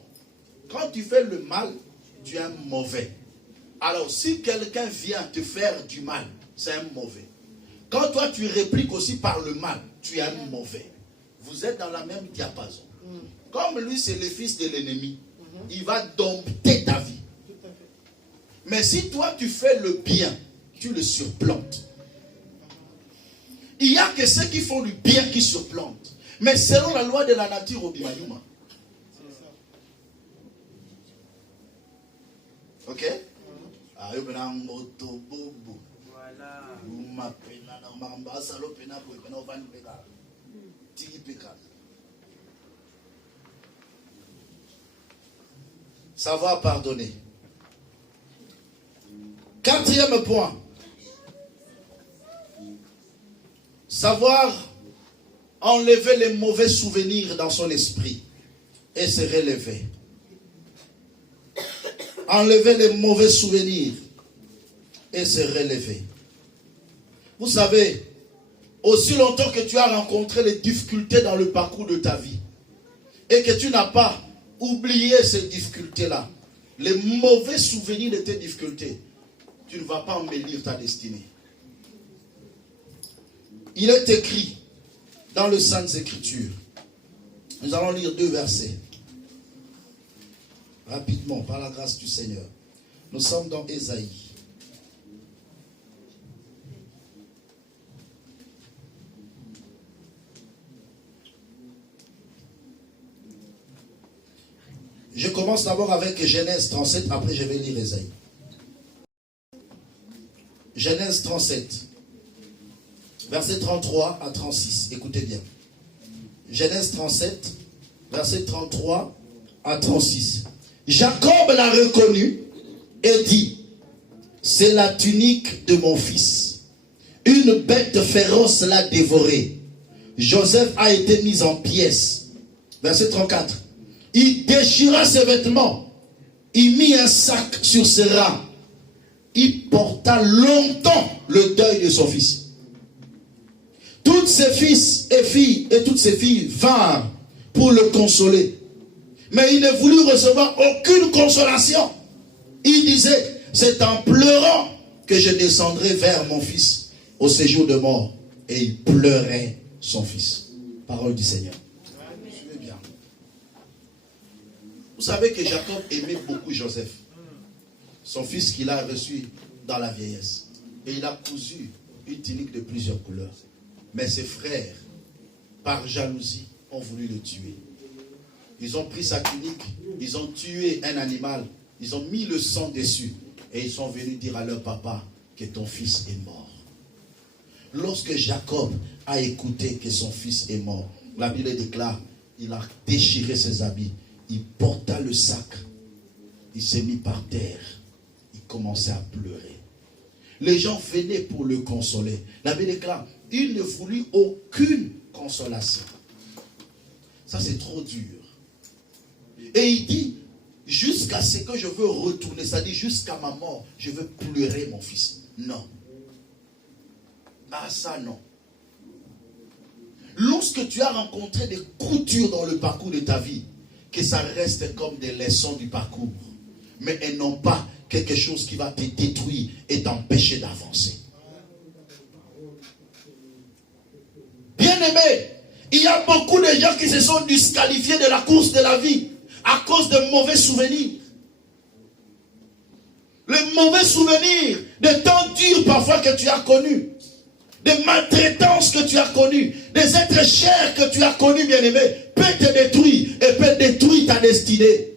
Quand tu fais le mal, tu es un mauvais. Alors, si quelqu'un vient te faire du mal, c'est un mauvais. Quand toi, tu répliques aussi par le mal, tu es un mauvais. Vous êtes dans la même diapason. Comme lui, c'est le fils de l'ennemi, il va dompter ta vie. Mais si toi, tu fais le bien, tu le surplantes. Il n'y a que ceux qui font du bien qui surplantent. Mais selon la loi de la nature au Bimayuma. Ok? Savoir pardonner. 4e point. Savoir enlever les mauvais souvenirs dans son esprit et se relever. Enlever les mauvais souvenirs et se relever. Vous savez, aussi longtemps que tu as rencontré les difficultés dans le parcours de ta vie et que tu n'as pas oublié ces difficultés-là, les mauvais souvenirs de tes difficultés, tu ne vas pas embellir ta destinée. Il est écrit dans les Saintes Écritures. Nous allons lire 2 versets. Rapidement, par la grâce du Seigneur. Nous sommes dans Ésaïe. Je commence d'abord avec Genèse 37, après je vais lire Ésaïe. Genèse 37, versets 33 à 36. Écoutez bien. Genèse 37, versets 33 à 36. Jacob l'a reconnu et dit, c'est la tunique de mon fils. Une bête féroce l'a dévoré. Joseph a été mis en pièces. Verset 34. Il déchira ses vêtements. Il mit un sac sur ses reins. Il porta longtemps le deuil de son fils. Toutes ses fils et filles et toutes ses filles vinrent pour le consoler. Mais il ne voulut recevoir aucune consolation. Il disait, c'est en pleurant que je descendrai vers mon fils au séjour de mort. Et il pleurait son fils. Parole du Seigneur. Suivez bien. Vous savez que Jacob aimait beaucoup Joseph, son fils qu'il a reçu dans la vieillesse. Et il a cousu une tunique de plusieurs couleurs. Mais ses frères, par jalousie, ont voulu le tuer. Ils ont pris sa tunique, ils ont tué un animal, ils ont mis le sang dessus et ils sont venus dire à leur papa que ton fils est mort. lorsque Jacob a écouté que son fils est mort, la Bible déclare, il a déchiré ses habits, il porta le sac, il s'est mis par terre, il commençait à pleurer. Les gens venaient pour le consoler. La Bible déclare, il ne voulut aucune consolation. Ça c'est trop dur. Et il dit, jusqu'à ce que je veux retourner, c'est-à-dire jusqu'à ma mort, je veux pleurer mon fils. Non. Ah ça non. Lorsque tu as rencontré des coups durs dans le parcours de ta vie, que ça reste comme des leçons du parcours, mais elles n'ont pas quelque chose qui va te détruire et t'empêcher d'avancer. Bien-aimé, il y a beaucoup de gens qui se sont disqualifiés de la course de la vie à cause de mauvais souvenirs. Les mauvais souvenirs de temps durs parfois que tu as connus, des maltraitances que tu as connues, des êtres chers que tu as connus, bien-aimé, peut te détruire et peut détruire ta destinée.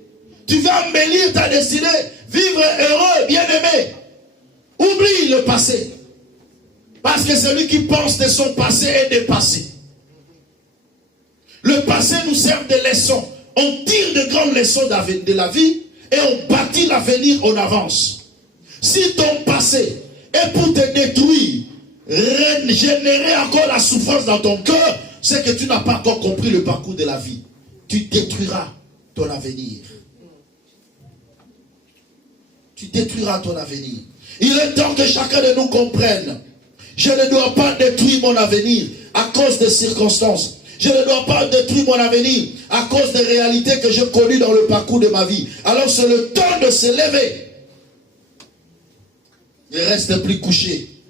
Tu vas embellir ta destinée, vivre heureux, bien-aimé. Oublie le passé. Parce que celui qui pense de son passé est dépassé. Le passé nous sert de leçons. On tire de grandes leçons de la vie et on bâtit l'avenir en avance. Si ton passé est pour te détruire, générer encore la souffrance dans ton cœur, c'est que tu n'as pas encore compris le parcours de la vie. Tu détruiras ton avenir. Tu détruiras ton avenir. Il est temps que chacun de nous comprenne. Je ne dois pas détruire mon avenir à cause des circonstances. Je ne dois pas détruire mon avenir à cause des réalités que j'ai connues dans le parcours de ma vie. Alors c'est le temps de se lever. Ne reste plus couché.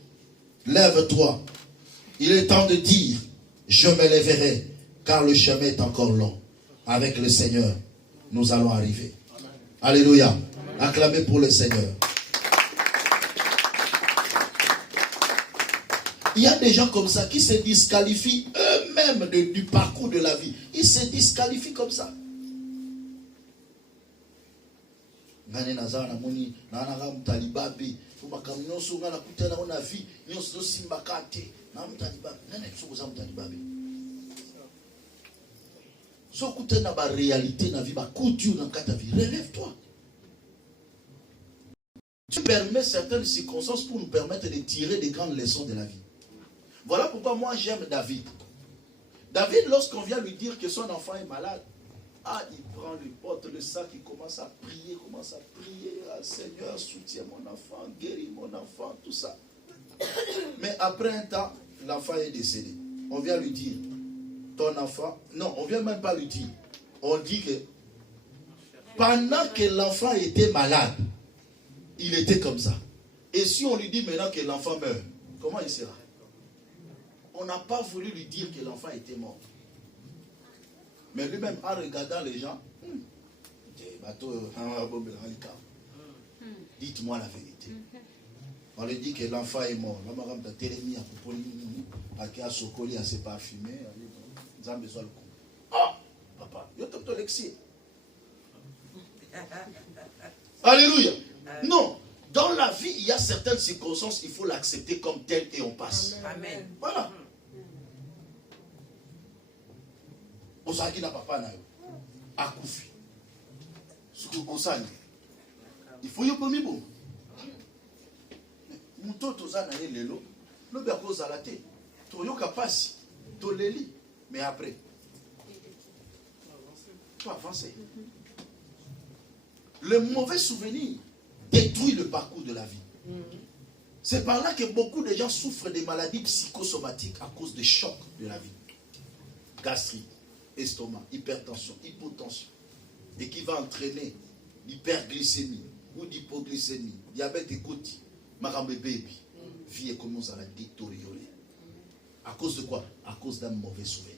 Lève-toi. Il est temps de dire, je me lèverai, car le chemin est encore long. Avec le Seigneur, nous allons arriver. Alléluia. Acclamez pour le Seigneur. Il y a des gens comme ça qui se disqualifient eux-mêmes du parcours de la vie. Ils se disqualifient comme ça. Relève-toi. Tu permets certaines circonstances pour nous permettre de tirer des grandes leçons de la vie. Voilà pourquoi moi j'aime David. David, lorsqu'on vient lui dire que son enfant est malade, il prend, lui porte le sac, il commence à prier, Seigneur, soutiens mon enfant, guéris mon enfant, tout ça. Mais après un temps, l'enfant est décédé. On vient lui dire, ton enfant, non, on vient même pas lui dire. On dit que pendant que l'enfant était malade, il était comme ça. Et si on lui dit maintenant que l'enfant meurt, comment il sera? On n'a pas voulu lui dire que l'enfant était mort. Mais lui-même, en regardant les gens, dites-moi la vérité. On lui dit que l'enfant est mort. Papa, il y a tout l'excès. Alléluia. Non. Dans la vie, il y a certaines circonstances, il faut l'accepter comme telle et on passe. Amen. Voilà. Osaki na papa na yo. Akufi. Suku kosani. Il faut y avoir bon. Mutoto zana ye lelo. Lobi akozala te. Toyoka pasi. Toleli. Mais après. Tu avances. Le mauvais souvenir détruit le parcours de la vie. C'est par là que beaucoup de gens souffrent des maladies psychosomatiques à cause des chocs de la vie. Gastrite, estomac, hypertension, hypotension. Et qui va entraîner l'hyperglycémie ou l'hypoglycémie, diabète et côté, marambe baby. Vie commence à la détériorer. À cause de quoi? À cause d'un mauvais souvenir.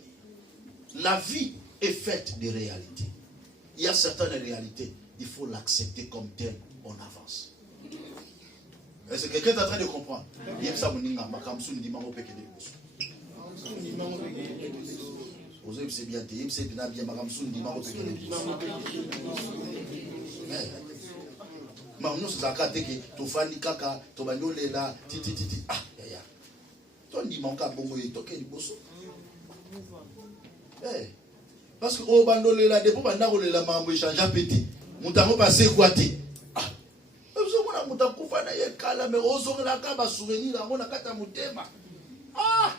La vie est faite de réalités. Il y a certaines réalités, il faut l'accepter comme telle. On avance. Est-ce que quelqu'un est en train de comprendre? Parce que au bandole la dépôt banda la mambo échange petit. Mutango passé quoi té. Ah. Vous on a mutango fana ye kala mais ozo la ka ba souvenir la on a kata mutema. Ah.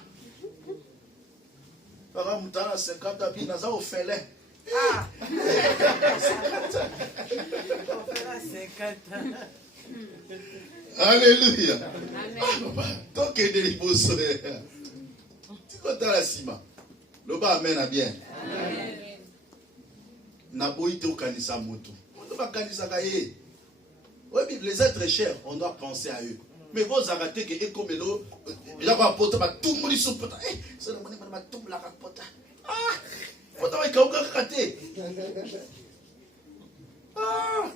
Para mutana 50 bi naza ofele. Ah. Alléluia. Amen. Tant que des libos. Tu comptes la cima. Le bas amène à bien. Amen. Naboïte au kanisa moto. On doit kanisa kaye. Oui, les êtres chers, on doit penser à eux. Mais vos arrêtez que comme l'eau, il y a pas porte pas tout le monde sur porte. Eh, c'est le monde qui m'a tout la porte. Ah, faut avoir quelqu'un raté. Ah.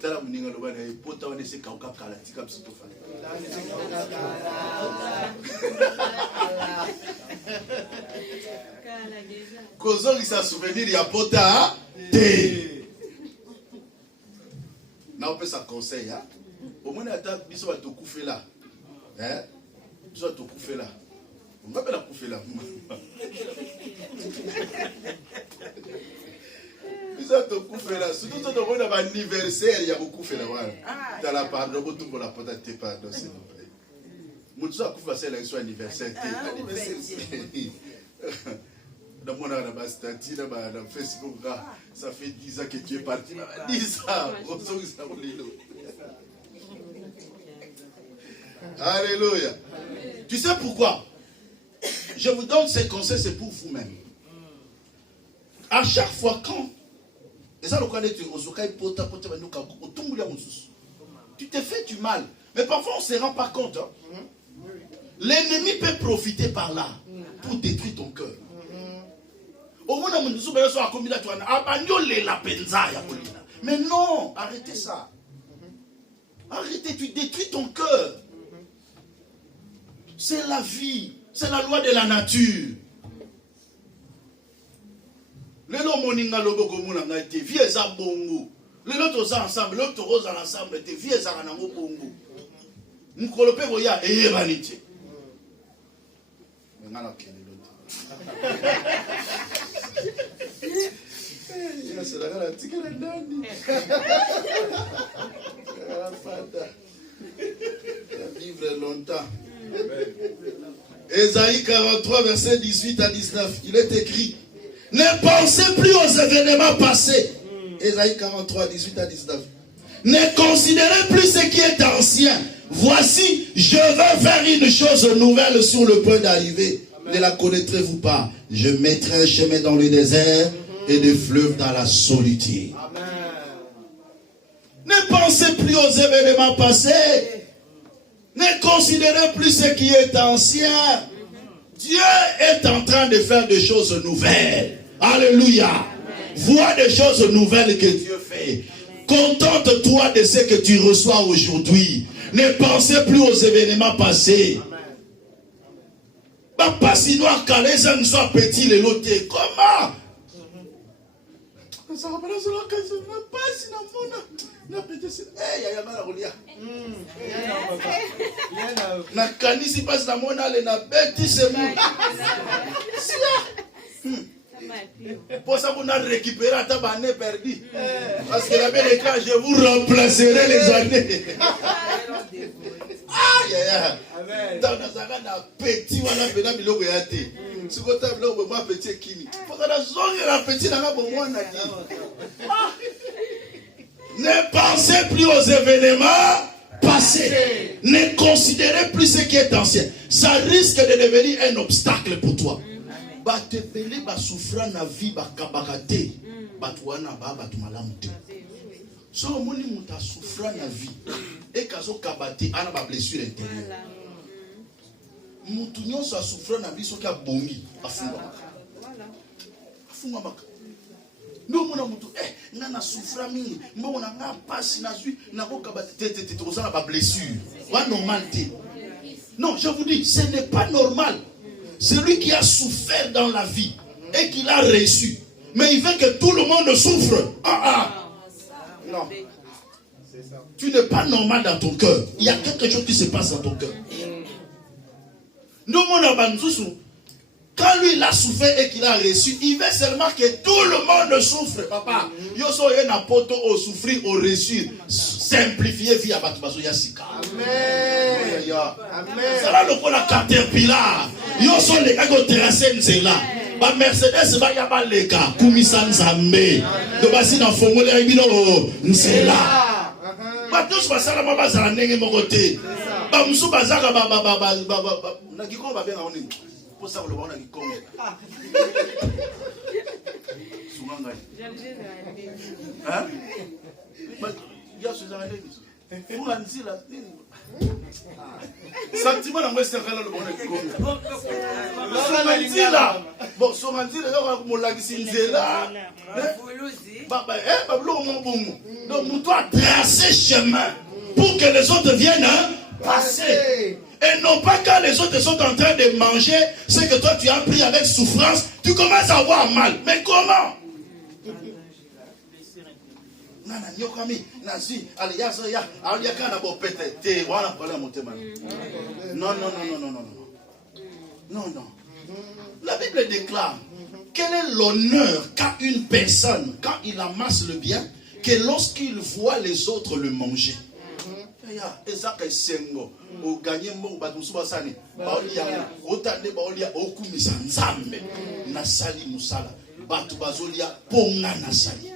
Tala muninga lo bana porte on essaie quelqu'un kala tika psito fa. Kozo lisa souvenir ya pota te. Na on peut ça conseil hein. Au moins ata biso ba to kufela. Hein? Biso to kufela. On va pas la kufela. Biso to kufela. Surtout to on a anniversaire ya kufela wana. Dans la pardon bo tumbo la pota te pardon s'il vous plaît. Mutu akufa c'est la son anniversaire te. Anniversaire. Dans mon statut, dans Facebook, ça fait 10 ans que tu es parti. 10 ans. Alléluia. Tu sais pourquoi? Je vous donne ces conseils, c'est pour vous-même. À chaque fois quand tu te fais du mal. Mais parfois on ne se rend pas compte. Hein? L'ennemi peut profiter par là pour détruire ton cœur. Mais non, arrêtez ça. Arrêtez, tu détruis ton cœur. C'est la vie, c'est la loi de la nature. Les gens moninga lobo komuna ngati vie za bongo. Les autres sont ensemble, l'autre rose ensemble, te vie za na bongo. Mukolope boya eye banite. Ngana kele l'autre. C'est la garantie qu'elle est donnée. Vivre longtemps. Ésaïe 43, verset 18 à 19. Il est écrit: ne pensez plus aux événements passés. Ésaïe 43, 18 à 19. Ne considérez plus ce qui est ancien. Voici, je vais faire une chose nouvelle sur le point d'arriver. Ne la connaîtrez-vous pas? Je mettrai un chemin dans le désert et des fleuves dans la solitude. Amen. Ne pensez plus aux événements passés. Ne considérez plus ce qui est ancien. Dieu est en train de faire des choses nouvelles. Alléluia. Amen. Vois des choses nouvelles que Dieu fait. Contente-toi de ce que tu reçois aujourd'hui. Ne pensez plus aux événements passés. Pas si noir calé, ça ne soit petit les lotés. Comment? Ça va pas dans ce cas, ça ne pas si na petit. Eh, ya mala rolia. Na kanisi pas na mona le na beti se mu. Pour ça qu'on a récupéré à ta année perdue. Parce que la belle écran, je vous remplacerai les années. Aïe aïe aïe. Dans la petit wana pena biloko ya te. Si vous avez biloko moi petit kini. Faut que la zone la petit na bo mwana dit. Ne pensez plus aux événements passés. Ne considérez plus ce qui est ancien. Ça risque de devenir un obstacle pour toi. Ba te pele ba souffrir na vie ba kabakate. Ba tuana ba ba tumalamu te. So moni muta souffrir na vie et kazo kabate ana ba blessure intérieure. Mutu nyonso a souffrir na vie so ka bongi afunga. Voilà. Afunga maka. Ndo mona mutu ngana souffrir mingi, mbongo na nga passe na zui na ko kabate te to za ba blessure. Wa normalité. Non, je vous dis, ce n'est pas normal. Celui qui a souffert dans la vie et qui l'a reçu, mais il veut que tout le monde souffre. Non. Tu n'es pas normal dans ton cœur. Il y a quelque chose qui se passe dans ton cœur. Nous, quand lui il a souffert et qu'il a reçu, il veut seulement que tout le monde souffre, papa. Yo so yena poto au souffrir au reçu, simplifier vie à Batubaso Yassika. Amen. Amen. Ça là le coup la caterpillar. Yo so les gars qui terrassent nzela. Ba Mercedes ba yaba leka kumisa nzambe. Do basi na fongole ebino nzela. Ba tous basala mama zala ndenge mokote. Ba musu bazaka ba na kiko ba benga oni. Pour ça, on le voit, on a dit comment. Souvent, hein? Il y a ce genre de choses. Pour Anzi, là. Sentiment dans l'Ouest, c'est le bon. Somanzi, là. Bon, Somanzi, là, on l'a dit, c'est là. Donc, toi, tracer chemin pour que les autres viennent passer. Et non pas quand les autres sont en train de manger, ce que toi tu as pris avec souffrance, tu commences à avoir mal. Mais comment? Non. La Bible déclare, quel est l'honneur qu'a une personne quand il amasse le bien, que lorsqu'il voit les autres le manger? Ezaka sengo o gagner mo batu subasani baolia otande baolia okumisa nzambe na sali musala batu bazolia ponga na sali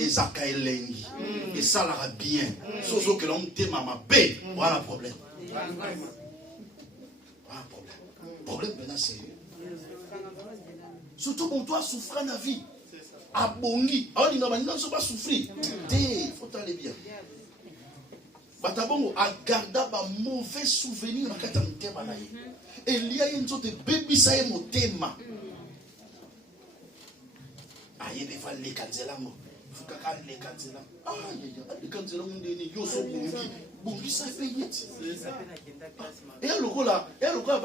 ezaka elengi et ça la bien sozo que l'on tema ma paix voilà problème problème maintenant c'est surtout pour toi souffrir na vie abongi on n'a pas souffrir faut aller bien. Batabongo a gardé un mauvais souvenir dans le thème. Et il y a une sorte de bébé ça est mon thème. Aïe, des fois les canzelango. Faut que les canzelango. Ah, les canzelango ndeni yo so bongi. Bongi ça fait yet. Et le gars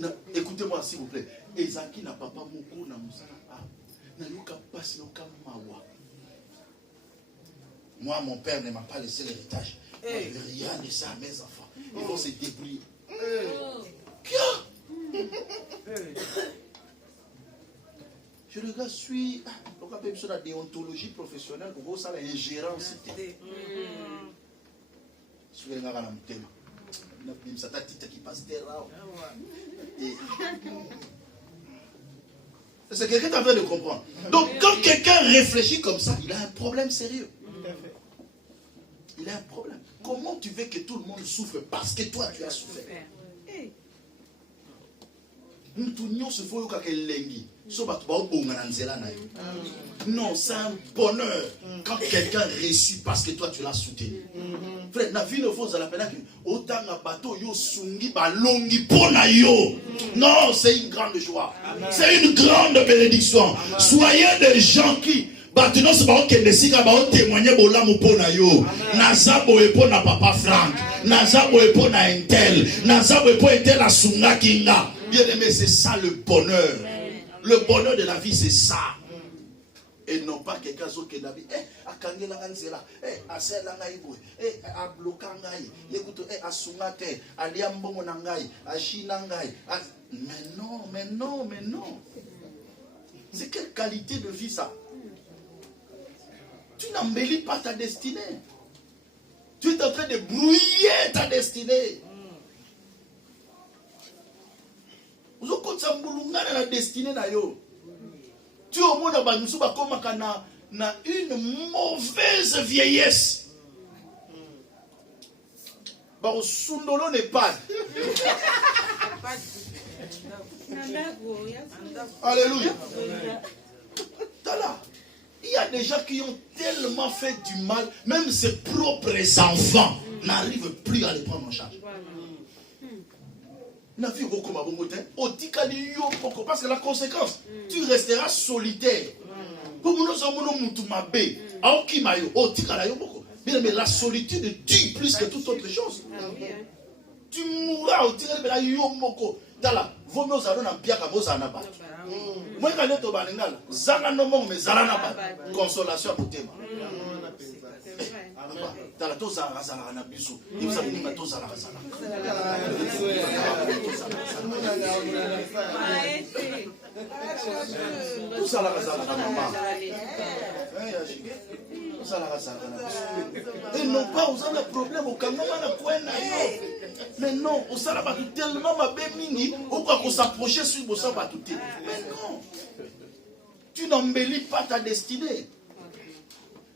là, écoutez-moi s'il vous plaît. Ezaki n'a papa moko na musala. Na yoka passe no kamawa. Moi mon père ne m'a pas laissé l'héritage. Hey. Rien de ça à mes enfants. Ils vont se débrouiller. Je le gars suis. Donc, après, sur la déontologie professionnelle, pour ça, l'ingérence. Sur les gars, ça t'a dit qui passe là. C'est quelqu'un qui est en train de comprendre. Donc, quand quelqu'un réfléchit comme ça, il a un problème sérieux. Il a un problème. Comment tu veux que tout le monde souffre parce que toi tu as souffert? Non, c'est un bonheur quand quelqu'un réussit parce que toi tu l'as soutenu. Frère, la vie ne faut pas la autant un bateau yo sungi balongi pona yo. Non, c'est une grande joie. C'est une grande bénédiction. Soyez des gens qui Batuno se baon kende sika baon témoigner bolamu pona yo. Nazabo epona papa Frank. Nazabo epona Intel. Nazabo epona Intel asunga kinga. Bien aimé, c'est ça le bonheur. Le bonheur de la vie, c'est ça. Et non pas quelqu'un d'autre qui n'a dit, akange la ganzela, asel la ngaibwe, abloka ngai, écoute, asunga te, aliambongo nangai, ashina ngai. Mais non. C'est quelle qualité de vie ça? Tu n'embellis pas ta destinée. Tu es en train de brouiller ta destinée. Vous avez la destinée. Tu es au monde na une mauvaise vieillesse. Au Sundolo n'est pas. Alléluia. Il y a des gens qui ont tellement fait du mal, même ses propres enfants n'arrivent plus à les prendre en charge. Parce que la conséquence, tu resteras solitaire. Mais la solitude tue plus que toute autre chose. Tu mourras au tiré de la yomoko. Tala, vos mots allons en pierre comme aux anabat. Moi, quand je suis balingal, zanga no mong me zalana ba. Consolation pour tema. Tala toza razala na biso. Il vous a dit que toza razala. Toza razala na maman. Et non pas, vous avez un problème au Cameroun, mais non, on s'en va tellement ma bémini, on va s'approcher sur le sang. Mais non, tu n'embellis pas ta destinée.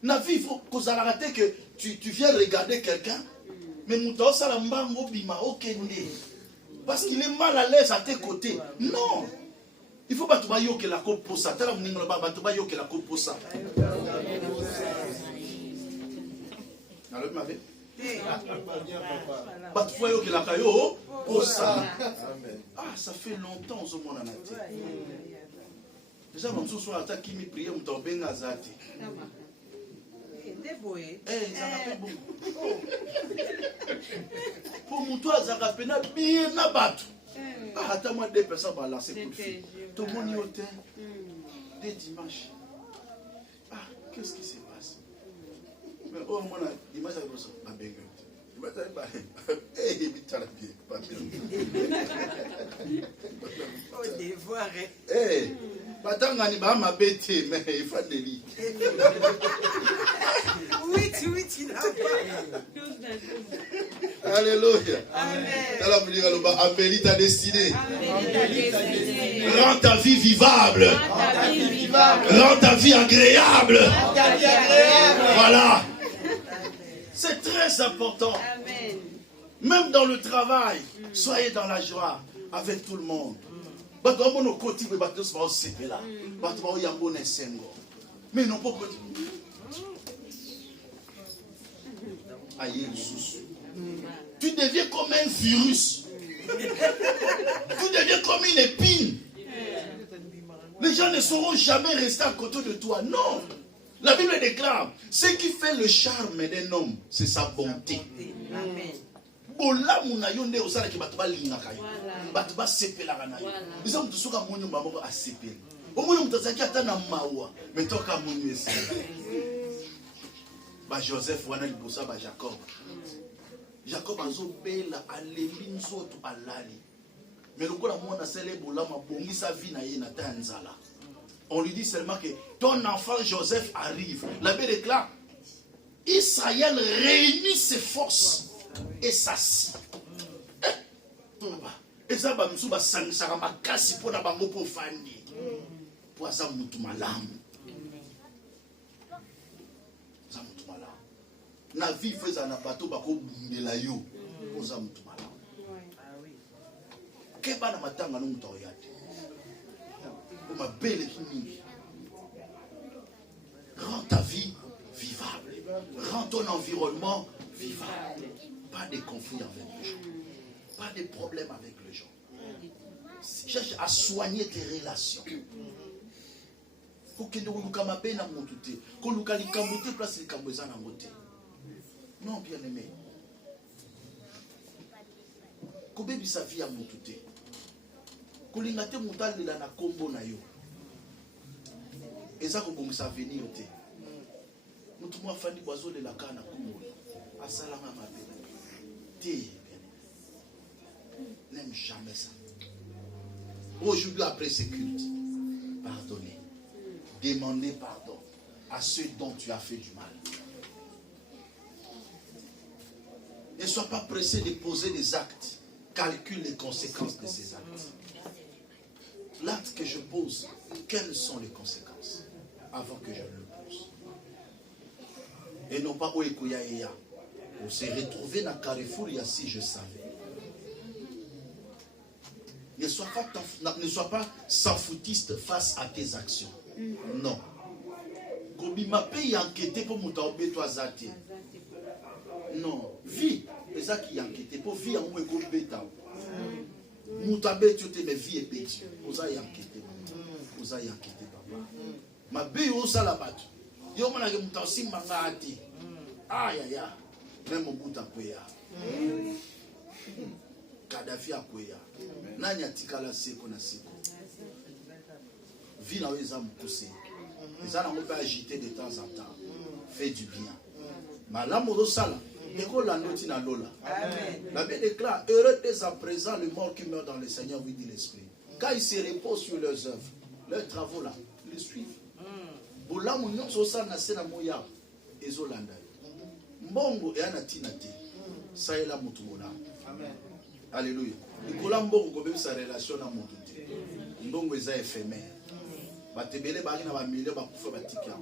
La vie, il faut que tu viens regarder quelqu'un, mais Mouta Salambango Bima, ok, parce qu'il est mal à l'aise à tes côtés. Non. Il ne faut pas te bailler que la coupe pour ça. Tu ne faut pas te bailler que la coupe pour ça. Alors, ma vie. Pas te bailler que la caillou pour ça. Ah, ça fait longtemps au monde en a été. Déjà, on se soit attaqué, mais prier, on tombe bien à Zati. Eh, ça rappelle beaucoup. Pour mon toit, ça rappelle bien à battre. Ah, attends-moi, deux personnes vont lancer coup de fil. Tout le monde y hôtel. Dès dimanche. Ah, qu'est-ce qui se passe? Mais oh, moi, l'image avec ça. Ah, bien. Eh, il t'a la pied. Pas bien. Oh, devoir. Eh, Batanga ni ba ma bête, mais il faut des lits. Oui, tu n'as pas. Alléluia. Amen. Alors, vous direz, embellis ta destinée. Rends ta vie vivable. Rends ta vie agréable. Voilà. C'est très important. Amen. Même dans le travail, soyez dans la joie avec tout le monde. Mais non pas. Aïe, tu deviens comme un virus. Tu deviens comme une épine. Les gens ne sauront jamais rester à côté de toi. Non. La Bible déclare, ce qui fait le charme d'un homme, c'est sa bonté. Amen. Bola munayonde osala ki batuba lingaka yo. Batuba sepelaka na yo. Biso mutu soka munyu maboko asepela. Omunyu mutazaki ata na mawa, mais toka munyu esi. Ba Joseph wana libosa ba Jacob. Jacob azobela alembi nzoto alali. Mais lokola mwana sele bola mabongisa vie na ye na tanzala. On lui dit seulement que ton enfant Joseph arrive. La Bible déclare, Israël réunit ses forces et s'assit. Et ça va me souba sangisaka makasi pona bango po fandi. Po asa mutu malamu. Za mutu malamu. Na vie feza na bato bako bundela yo. Po za mutu malamu. Keba na matanga no mutu oyate. Ma belle mingi. Rends ta vie vivable. Rends ton environnement vivable. Pas de conflits avec les gens. Pas de problèmes avec les gens. Cherche à soigner tes relations. Faut que nous nous camabé na montute. Qu'on nous calicamote place les camboisa na moté. Non, bien aimé. Qu'on bébi sa vie à montute. Qu'on l'ingate montal de la combo na yo. Et ça qu'on commence venir au thé. Nous tout le monde fani boiseau de la canne à combo. À salama ma belle. Thé. N'aime jamais ça. Aujourd'hui, après ce culte, pardonnez. Demandez pardon à ceux dont tu as fait du mal. Ne sois pas pressé de poser des actes. Calcule les conséquences de ces actes. L'acte que je pose, quelles sont les conséquences avant que je le pose? Et non pas Oekouya Eya. On s'est retrouvé dans Carrefour il y a si je savais. Ne sois pas sans foutiste face à tes actions. Non. Kobima paye enquêter pour moutarder toi zati. Non. Vie. C'est ça qui enquête. Pour vie en moins qu'on bêta. Moutabé tu te mais vie et petit. Vous avez enquêté. Vous avez enquêté papa. Ma bé au salabat. Yo mona ke mutasi mangati. Aïe aïe aïe. Même au bout à Kouya. Kadhafi à Kouya. Nani atikala seko na seko. Vie na weza mukuse. Les gens n'ont pas agité de temps en temps. Fais du bien. Malamu Rosala. Amen. La Bible déclare, heureux dès à présent le mort qui meurt dans le Seigneur, oui dit l'Esprit. Quand ils se reposent sur leurs œuvres, leurs travaux là, ils les suivent. Bolamu nyonso sana sena moya ezolanda. Mbongo e anatina te. Saela mutu mona. Amen. Alléluia. Ikola mbongo ko sa relation na mutu te. Mbongo eza éphémère. Batebele ba na ba millions ba kufa batika.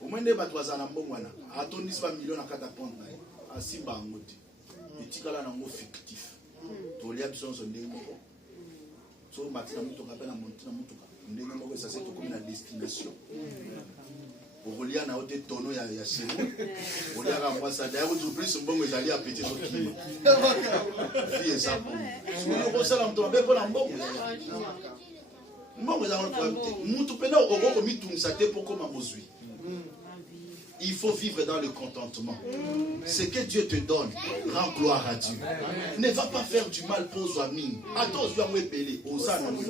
Omwende bato bazana mbongo wana. Atondisi ba millions na kata compte na ye. Asimba ngoti. Etikala na ngo fictif. Tolia biso so ndenge. So matina mutu kapena montina mutu. Ndenge moko ça c'est comme une destination. Pour lier na haute tono ya chez nous. Pour lier à moi ça d'ailleurs tu plus mbongo ezali apeti so kima. Vie ça. Sur le sala mto be pour mbongo. Mbongo za on mutu pena okoko mitungisa te pour comme mozui. Il faut vivre dans le contentement. Ce que Dieu te donne, rends gloire à Dieu. Ne va pas faire du mal pour aux amis. Attention à moi belé, aux amis.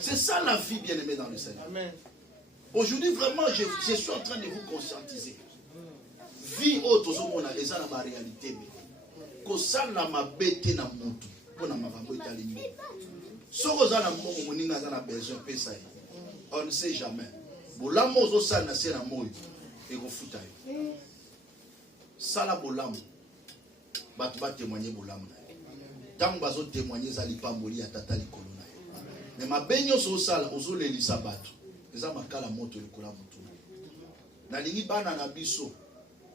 C'est ça la vie bien-aimée dans le Seigneur. Aujourd'hui, vraiment, je suis en train de vous conscientiser. Vie autre, c'est ça la réalité. Que ça n'a ma bête na mutu. On a ma femme italienne. Si on a besoin de ça, on ne sait jamais. Bolamo zo sa na se na moyo e go futa yo. Sala bolamo. Batu ba témoigner bolamo na yo. Tango bazo témoigner za lipamboli ya tata likolo na yo. Mais mabenyo so sala ozo lelisa batu. Eza makala moto likola mutu. Na lingi bana na biso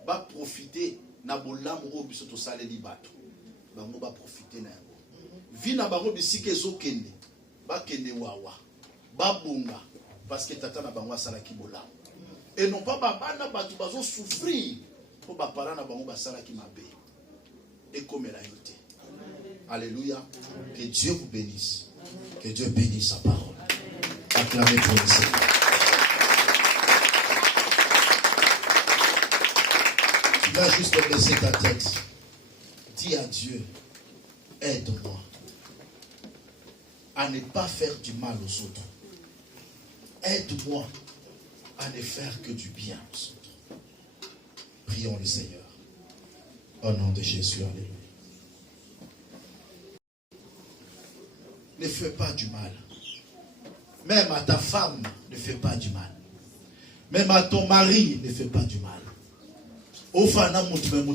ba profiter na bolamo o biso to sala li batu. Bango ba profiter na yango. Vi na bango bisike zo kende. Ba kende wawa. Ba bunga. Parce que tata na bango salaki bola. Et non pas babana batu bazo souffrir pour ba parents na bango salaki mabe. Et comme la yote. Alléluia. Que Dieu vous bénisse. Que Dieu bénisse sa parole. Acclamez pour le Seigneur. Tu vas juste baisser ta tête. Dis à Dieu, aide-moi à ne pas faire du mal aux autres. Aide-moi à ne faire que du bien aux autres. Prions le Seigneur. Au nom de Jésus, alléluia. Ne fais pas du mal. Même à ta femme, ne fais pas du mal. Même à ton mari, ne fais pas du mal. Au fana